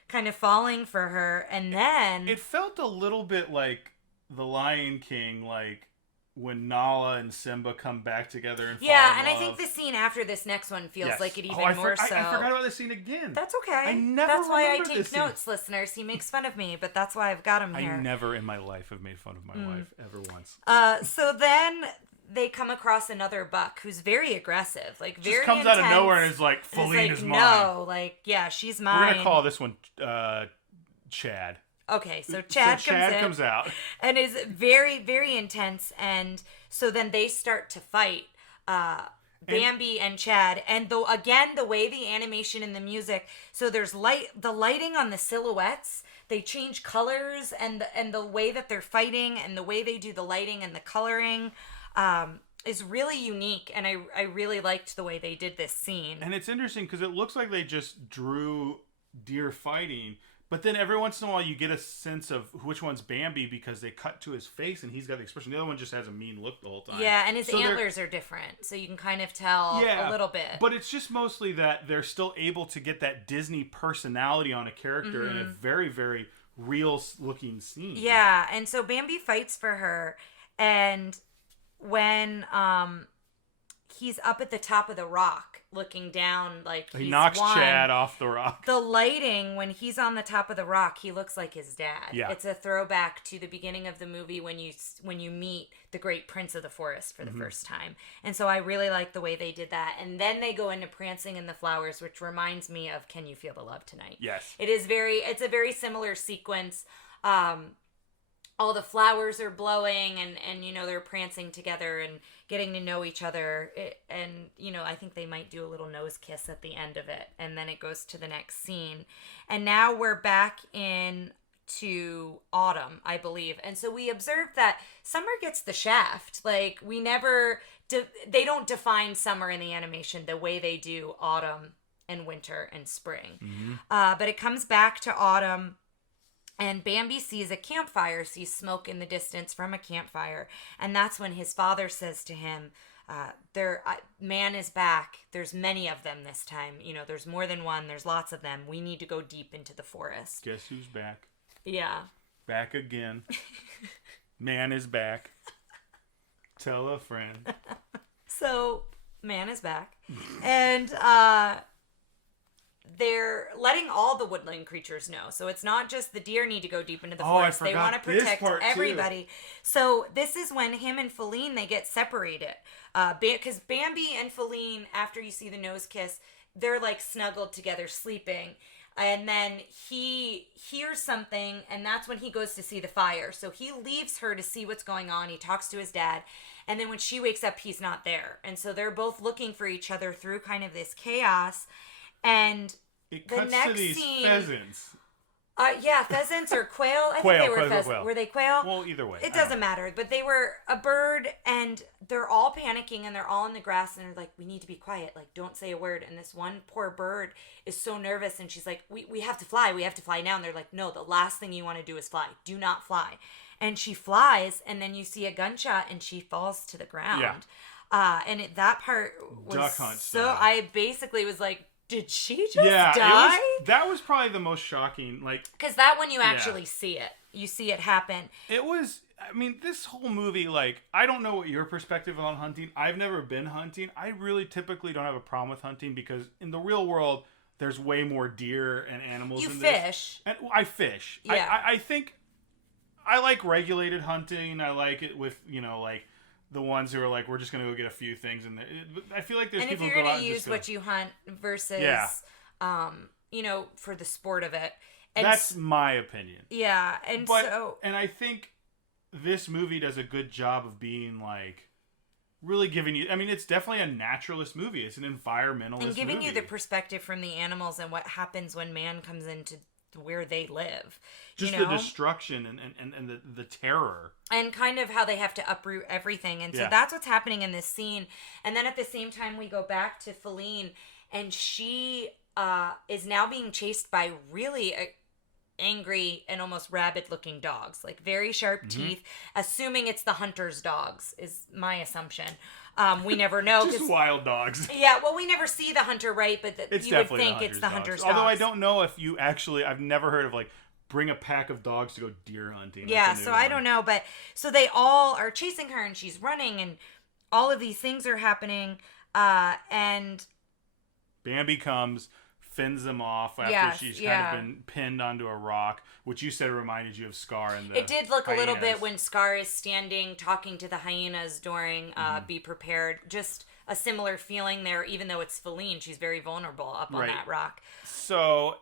kind of falling for her. And then it felt a little bit like The Lion King, like when Nala and Simba come back together and fall in and love. I think the scene after this next one feels like it even more so. I forgot about this scene again. That's okay. That's why I take notes, listeners. He makes fun of me, but that's why I've got him here. I never in my life have made fun of my wife ever once. So then they come across another buck who's very aggressive, like very just comes intense, out of nowhere and is like, Feline is mine. No, like, yeah, she's mine. We're gonna call this one Chad. Okay, so Chad comes out and is very, very intense, and so then they start to fight. Bambi and Chad, and the way the animation and the music, so there's the lighting on the silhouettes, they change colors, and the way that they're fighting and the way they do the lighting and the coloring is really unique, and I really liked the way they did this scene. And it's interesting because it looks like they just drew deer fighting, but then every once in a while you get a sense of which one's Bambi because they cut to his face and he's got the expression. The other one just has a mean look the whole time. Yeah, and his antlers are different, so you can kind of tell a little bit. But it's just mostly that they're still able to get that Disney personality on a character in a very, very real-looking scene. Yeah, and so Bambi fights for her, and when he's up at the top of the rock looking down, like he knocks Chad off the rock. The lighting, when he's on the top of the rock, he looks like his dad. Yeah. It's a throwback to the beginning of the movie when you meet the great prince of the forest for the first time. And so I really like the way they did that. And then they go into Prancing in the Flowers, which reminds me of Can You Feel the Love Tonight? Yes. It's a very similar sequence. All the flowers are blowing and they're prancing together and getting to know each other. I think they might do a little nose kiss at the end of it. And then it goes to the next scene. And now we're back to autumn, I believe. And so we observed that summer gets the shaft. Like, they don't define summer in the animation the way they do autumn and winter and spring. But it comes back to autumn. And Bambi sees a campfire, sees smoke in the distance from a campfire. And that's when his father says to him, man is back. There's many of them this time. There's more than one. There's lots of them. We need to go deep into the forest. Guess who's back? Yeah. Back again. Man is back. Tell a friend. So, man is back. And, they're letting all the woodland creatures know. So it's not just the deer need to go deep into the forest. They want to protect everybody. So this is when him and Feline, they get separated. Because Bambi and Feline, after you see the nose kiss, they're like snuggled together sleeping. And then he hears something, and that's when he goes to see the fire. So he leaves her to see what's going on. He talks to his dad. And then when she wakes up, he's not there. And so they're both looking for each other through kind of this chaos. And it cuts to these pheasants. Pheasants or quail. I think they were pheasants. Quail. Were they quail? Well, either way. It doesn't matter. But they were a bird, and they're all panicking, and they're all in the grass, and they're like, we need to be quiet. Like, don't say a word. And this one poor bird is so nervous, and she's like, we have to fly. We have to fly now. And they're like, no, the last thing you want to do is fly. Do not fly. And she flies, and then you see a gunshot, and she falls to the ground. Yeah. And that part was Duck Hunt so... style. I basically was like, did she just die? That was probably the most shocking, because that one you actually see it. You see it happen. It was, this whole movie, I don't know what your perspective on hunting. I've never been hunting. I really typically don't have a problem with hunting because in the real world, there's way more deer and animals in this. You fish. And I fish. Yeah. I think I like regulated hunting. I like it with, the ones who are like, we're just going to go get a few things. And I feel like there's people who go out and use what you hunt versus, for the sport of it. And that's my opinion. Yeah. And I think this movie does a good job of being really giving you, it's definitely a naturalist movie. It's an environmentalist movie. And giving you the perspective from the animals and what happens when man comes into where they live. Just the destruction and the terror. And kind of how they have to uproot everything. And so that's what's happening in this scene. And then at the same time, we go back to Feline, and she is now being chased by really angry and almost rabid-looking dogs. Very sharp teeth. Assuming it's the hunter's dogs is my assumption. We never know. Just wild dogs. Yeah, well, we never see the hunter, right? But you would think it's the hunter's dogs. Although I don't know if you actually... I've never heard of, bring a pack of dogs to go deer hunting. Yeah, so I don't know. But so they all are chasing her, and she's running, and all of these things are happening. And Bambi comes, fends them off after she's kind of been pinned onto a rock, which you said reminded you of Scar and the It did look hyenas. A little bit when Scar is standing talking to the hyenas during Be Prepared. Just a similar feeling there, even though it's Feline. She's very vulnerable up on that rock. So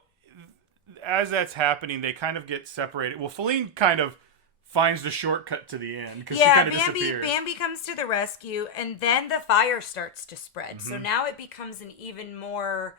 as that's happening, they kind of get separated. Well, Feline kind of finds the shortcut to the end because she kind of disappears. Bambi comes to the rescue, and then the fire starts to spread. Mm-hmm. So now it becomes an even more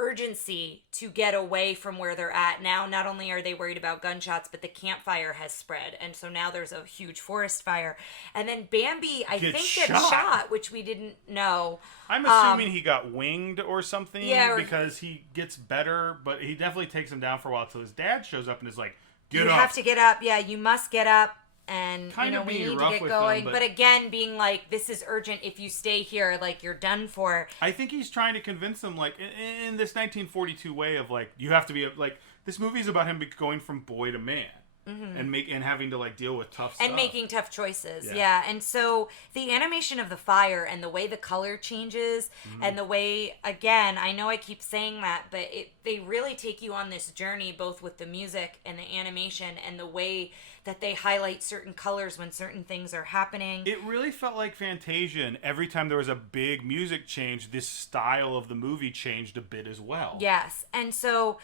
urgency to get away from where they're at. Now, not only are they worried about gunshots, but the campfire has spread. And so now there's a huge forest fire. And then Bambi, I think, gets shot, which we didn't know. I'm assuming he got winged or something because he gets better, but he definitely takes him down for a while until his dad shows up and is like, get up. You have to get up. Yeah, you must get up. And, kind of we need rough to get with going. them, but again, being like, this is urgent. If you stay here, like, you're done for. I think he's trying to convince them, like, in this 1942 way of, like, you have to be, like, this movie's about him going from boy to man. Mm-hmm. And having to, like, deal with tough stuff. And making tough choices, yeah. And so the animation of the fire and the way the color changes and the way, again, I know I keep saying that, but they really take you on this journey, both with the music and the animation and the way that they highlight certain colors when certain things are happening. It really felt like Fantasia, and every time there was a big music change, this style of the movie changed a bit as well. Yes, and so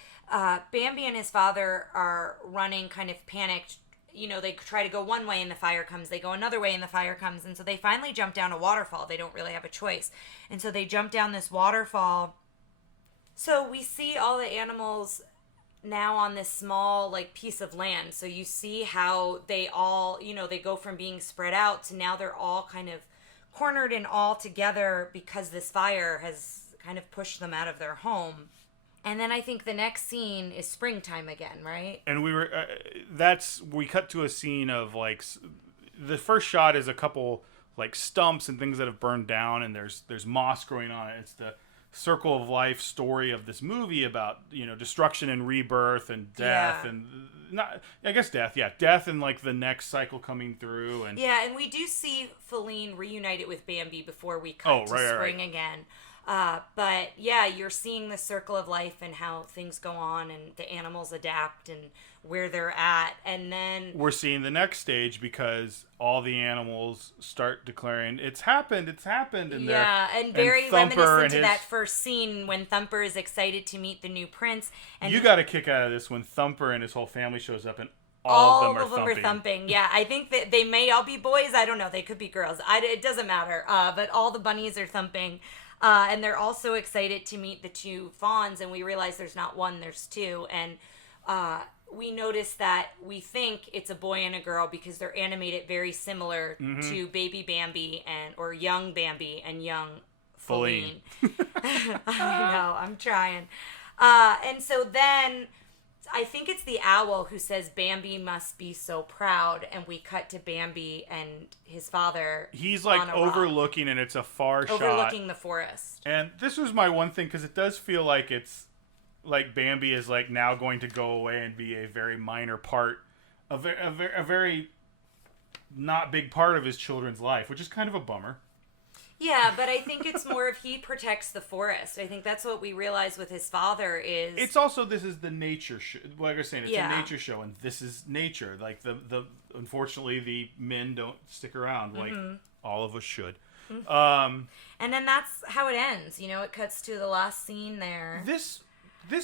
Bambi and his father are running kind of panicked. You know, they try to go one way and the fire comes. They go another way and the fire comes. And so they finally jump down a waterfall. They don't really have a choice. And so they jump down this waterfall. So we see all the animals now on this small, like, piece of land. So you see how they all, you know, they go from being spread out to now they're all kind of cornered and all together because this fire has kind of pushed them out of their home. And then I think the next scene is springtime again, right? And we cut to a scene of, like, the first shot is a couple, like, stumps and things that have burned down, and there's moss growing on it. It's the circle of life story of this movie about, you know, destruction and rebirth and death and death and, like, the next cycle coming through. And and we do see Feline reunited with Bambi before we cut to spring again. But yeah, you're seeing the circle of life and how things go on and the animals adapt and where they're at. And then we're seeing the next stage because all the animals start declaring it's happened. And and very reminiscent to that first scene when Thumper is excited to meet the new prince. And you got a kick out of this when Thumper and his whole family shows up and all of them are thumping. Yeah, I think that they may all be boys. I don't know. They could be girls. It doesn't matter. But all the bunnies are thumping. And they're also excited to meet the two fawns, and we realize there's not one, there's two. And we notice that we think it's a boy and a girl because they're animated very similar to baby Bambi or young Bambi and young Feline. I know, I'm trying. And so then I think it's the owl who says Bambi must be so proud, and we cut to Bambi and his father. He's like overlooking, and it's a far shot. Overlooking the forest. And this was my one thing, because it does feel like it's like Bambi is like now going to go away and be a very minor part, a very not big part of his children's life, which is kind of a bummer. Yeah, but I think it's more if he protects the forest. I think that's what we realize with his father is... It's also, this is the nature show. Like I was saying, it's a nature show, and this is nature. Like, unfortunately, the men don't stick around like all of us should. And then that's how it ends. You know, it cuts to the last scene there. This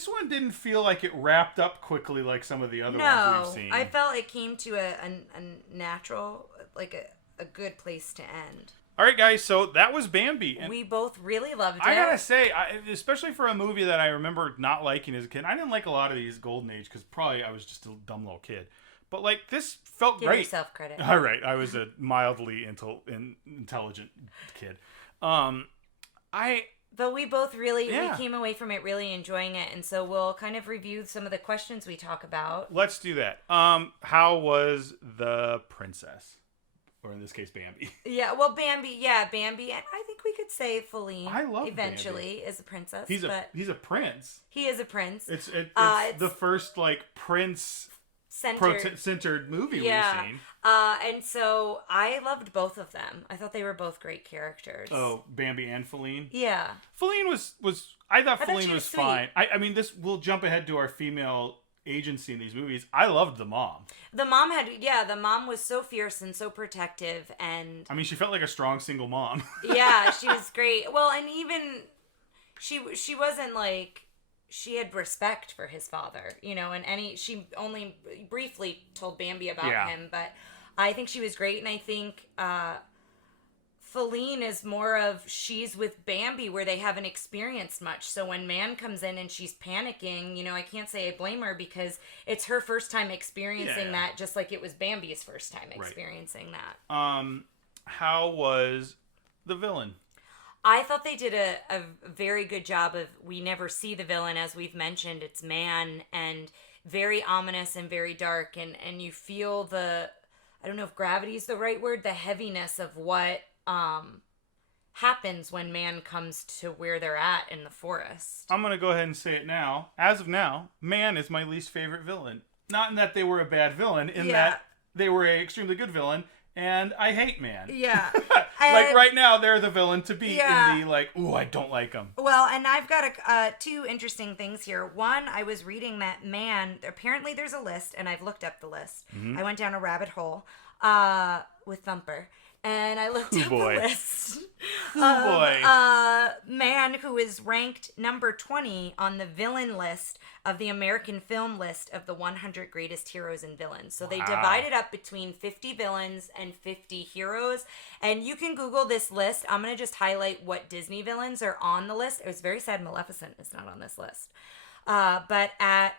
one didn't feel like it wrapped up quickly like some of the other ones we've seen. I felt it came to a natural, like a good place to end. All right, guys, so that was Bambi. And we both really loved it. I gotta say, especially for a movie that I remember not liking as a kid, I didn't like a lot of these Golden Age because probably I was just a dumb little kid. But, like, this felt great. Give yourself credit. All right, I was a mildly intelligent kid. But we both we came away from it really enjoying it, and so we'll kind of review some of the questions we talk about. Let's do that. How was the princess? Or in this case, Bambi. Yeah, well, Bambi, and I think we could say Feline. I love eventually Bambi. Is a princess. He's a prince. He is a prince. It's the first, like, prince centered movie we've seen. And so I loved both of them. I thought they were both great characters. Oh, Bambi and Feline? Yeah. Feline was I thought Feline was fine. I mean, we'll jump ahead to our female agency in these movies. I loved the mom. The mom was so fierce and so protective, and I mean, she felt like a strong single mom. Yeah, she was great. Well, and even she wasn't like, she had respect for his father, and she only briefly told Bambi about him, but I think she was great, and I think Feline is more of she's with Bambi where they haven't experienced much. So when Man comes in and she's panicking, I can't say I blame her because it's her first time experiencing that, just like it was Bambi's first time experiencing that. How was the villain? I thought they did a very good job of, we never see the villain, as we've mentioned. It's Man, and very ominous and very dark, and you feel I don't know if gravity is the right word, the heaviness of what happens when Man comes to where they're at in the forest. I'm going to go ahead and say it now. As of now, Man is my least favorite villain. Not in that they were a bad villain, in that they were an extremely good villain, and I hate Man. Yeah. Like right now, they're the villain to beat in the I don't like them. Well, and I've got two interesting things here. One, I was reading that Man, apparently there's a list, and I've looked up the list. Mm-hmm. I went down a rabbit hole with Thumper. And I looked up the list of Man who is ranked number 20 on the villain list of the American film list of the 100 greatest heroes and villains. So they divided up between 50 villains and 50 heroes. And you can Google this list. I'm going to just highlight what Disney villains are on the list. It was very sad Maleficent is not on this list. But at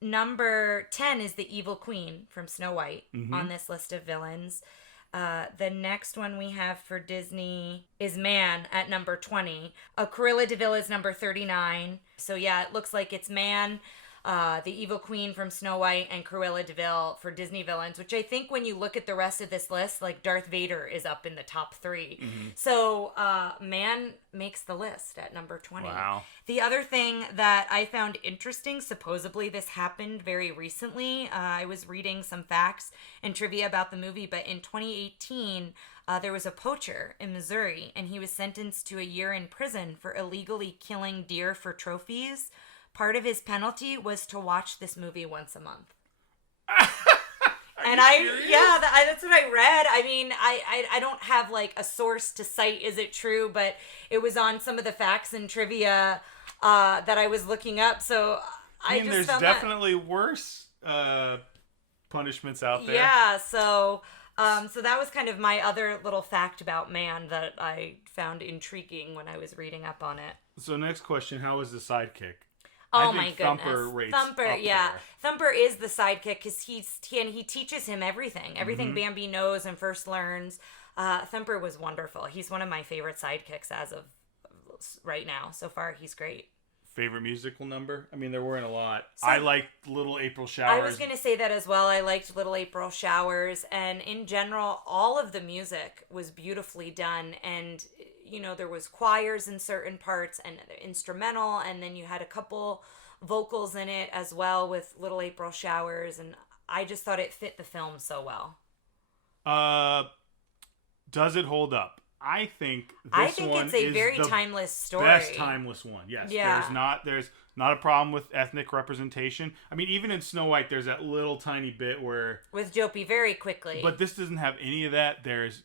number 10 is the Evil Queen from Snow White on this list of villains. The next one we have for Disney is Man at number 20. Cruella de Vil is number 39. So yeah, it looks like it's Man, the Evil Queen from Snow White, and Cruella de Vil for Disney villains, which I think when you look at the rest of this list, like Darth Vader is up in the top 3. Mm-hmm. So Man makes the list at number 20. Wow. The other thing that I found interesting, supposedly this happened very recently. I was reading some facts and trivia about the movie, but in 2018, there was a poacher in Missouri, and he was sentenced to a year in prison for illegally killing deer for trophies. Part of his penalty was to watch this movie once a month. And that's what I read. I mean, I don't have like a source to cite, is it true? But it was on some of the facts and trivia that I was looking up. So I mean, there's definitely worse punishments out there. Yeah. So that was kind of my other little fact about Man that I found intriguing when I was reading up on it. So next question: how was the sidekick? Oh my goodness. Thumper there. Thumper is the sidekick because he teaches him everything Bambi knows and first learns. Thumper was wonderful. He's one of my favorite sidekicks as of right now. So far, he's great. Favorite musical number? I mean, there weren't a lot. I liked Little April Showers. I was going to say that as well. I liked Little April Showers. And in general, all of the music was beautifully done. And there was choirs in certain parts and instrumental, and then you had a couple vocals in it as well with Little April Showers, and I just thought it fit the film so well. Does it hold up? I think it's a very timeless story. Best timeless one. Yes. Yeah. There's not a problem with ethnic representation. I mean, even in Snow White, there's that little tiny bit where with Dopey very quickly. But this doesn't have any of that. There's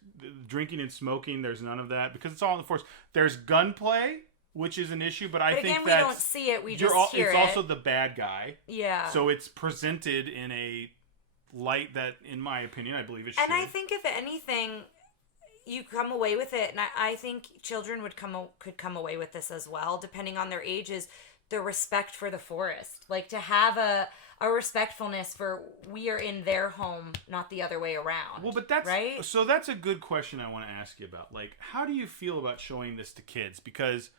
drinking and smoking. There's none of that because it's all in the forest. There's gunplay, which is an issue, but I think we don't see it. We just hear it. It's also the bad guy. Yeah. So it's presented in a light that, in my opinion, I believe it should. And I think if anything, you come away with it, and I think children could come away with this as well, depending on their ages. The respect for the forest, like to have a respectfulness for we are in their home, not the other way around. Well, but that's right. So that's a good question I want to ask you about. Like, how do you feel about showing this to kids? Because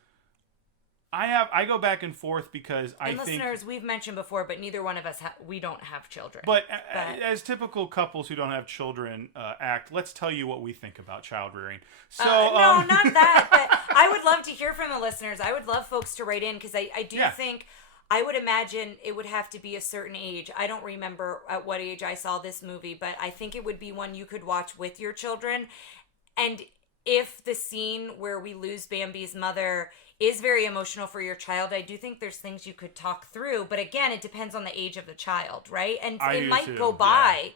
I go back and forth because I think listeners, we've mentioned before, but neither one of us we don't have children. But as typical couples who don't have children act, let's tell you what we think about child rearing. So no, not that. But I would love to hear from the listeners. I would love folks to write in because I do think I would imagine it would have to be a certain age. I don't remember at what age I saw this movie, but I think it would be one you could watch with your children. And if the scene where we lose Bambi's mother is very emotional for your child, I do think there's things you could talk through. But again, it depends on the age of the child, right? And it might go by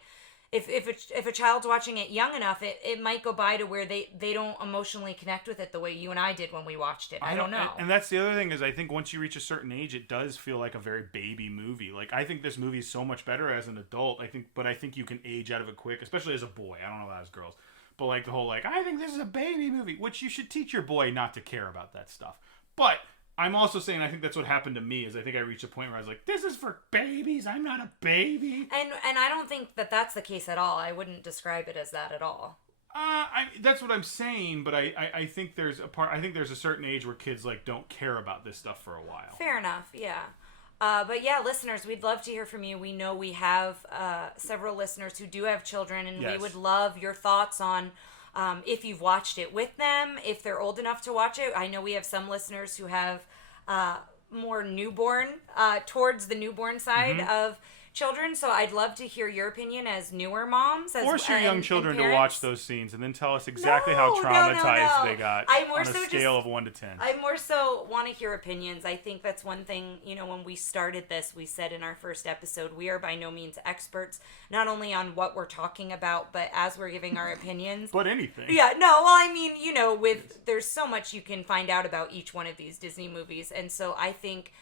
if a child's watching it young enough, it might go by to where they don't emotionally connect with it the way you and I did when we watched it. I don't know. And that's the other thing is I think once you reach a certain age, it does feel like a very baby movie. Like, I think this movie is so much better as an adult. But I think you can age out of it quick, especially as a boy. I don't know about as girls. But like the whole, like, I think this is a baby movie, which you should teach your boy not to care about that stuff. But I'm also saying I think that's what happened to me, is I think I reached a point where I was like, this is for babies. I'm not a baby. And I don't think that that's the case at all. I wouldn't describe it as that at all. That's what I'm saying, but I think there's a certain age where kids like don't care about this stuff for a while. Fair enough, yeah. But yeah, listeners, we'd love to hear from you. We know we have several listeners who do have children, and we would love your thoughts on if you've watched it with them, if they're old enough to watch it. I know we have some listeners who have more newborn, towards the newborn side of children, so I'd love to hear your opinion as newer moms. Force your young children to watch those scenes and then tell us exactly how traumatized they got on a scale of 1 to 10. I more so want to hear opinions. I think that's one thing, when we started this, we said in our first episode, we are by no means experts, not only on what we're talking about, but as we're giving our opinions. But anything. Yeah, no, well, I mean, there's so much you can find out about each one of these Disney movies, and so I think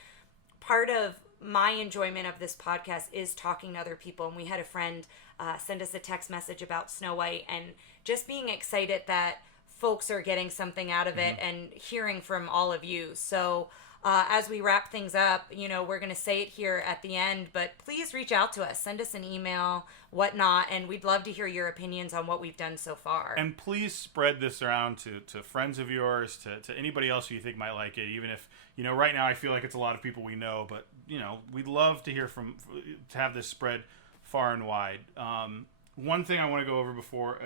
part of my enjoyment of this podcast is talking to other people. And we had a friend send us a text message about Snow White, and just being excited that folks are getting something out of it and hearing from all of you. So as we wrap things up, we're going to say it here at the end, but please reach out to us, send us an email, whatnot, and we'd love to hear your opinions on what we've done so far. And please spread this around to friends of yours, to anybody else who you think might like it, even if, right now I feel like it's a lot of people we know, but, we'd love to hear to have this spread far and wide. One thing I want to go over before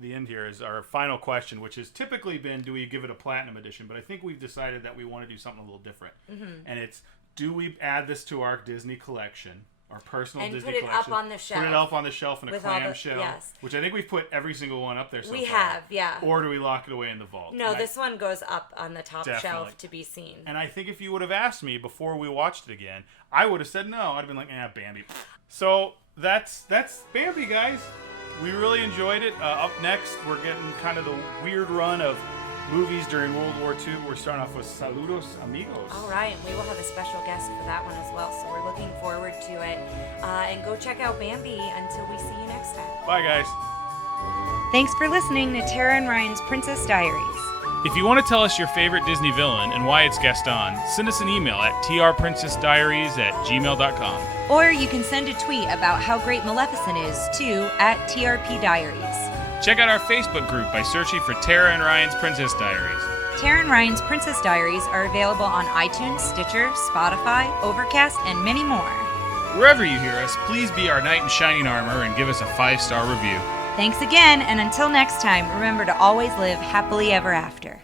the end here is our final question, which has typically been, do we give it a platinum edition? But I think we've decided that we want to do something a little different. And it's, do we add this to our Disney collection, our personal Disney collection? And put it up on the shelf. Put it up on the shelf in a clamshell, which I think we've put every single one up there so far. We have, yeah. Or do we lock it away in the vault? No, this one goes up on the top shelf to be seen. And I think if you would have asked me before we watched it again, I would have said no. I'd have been like, Bambi. So that's Bambi, guys. We really enjoyed it. Up next, we're getting kind of the weird run of movies during World War II. We're starting off with Saludos Amigos. All right, and we will have a special guest for that one as well, so we're looking forward to it. And go check out Bambi until we see you next time. Bye, guys. Thanks for listening to Tara and Ryan's Princess Diaries. If you want to tell us your favorite Disney villain and why it's guest on, send us an email at trprincessdiaries@gmail.com. Or you can send a tweet about how great Maleficent is to @TRPDiaries. Check out our Facebook group by searching for Tara and Ryan's Princess Diaries. Tara and Ryan's Princess Diaries are available on iTunes, Stitcher, Spotify, Overcast, and many more. Wherever you hear us, please be our knight in shining armor and give us a 5-star review. Thanks again, and until next time, remember to always live happily ever after.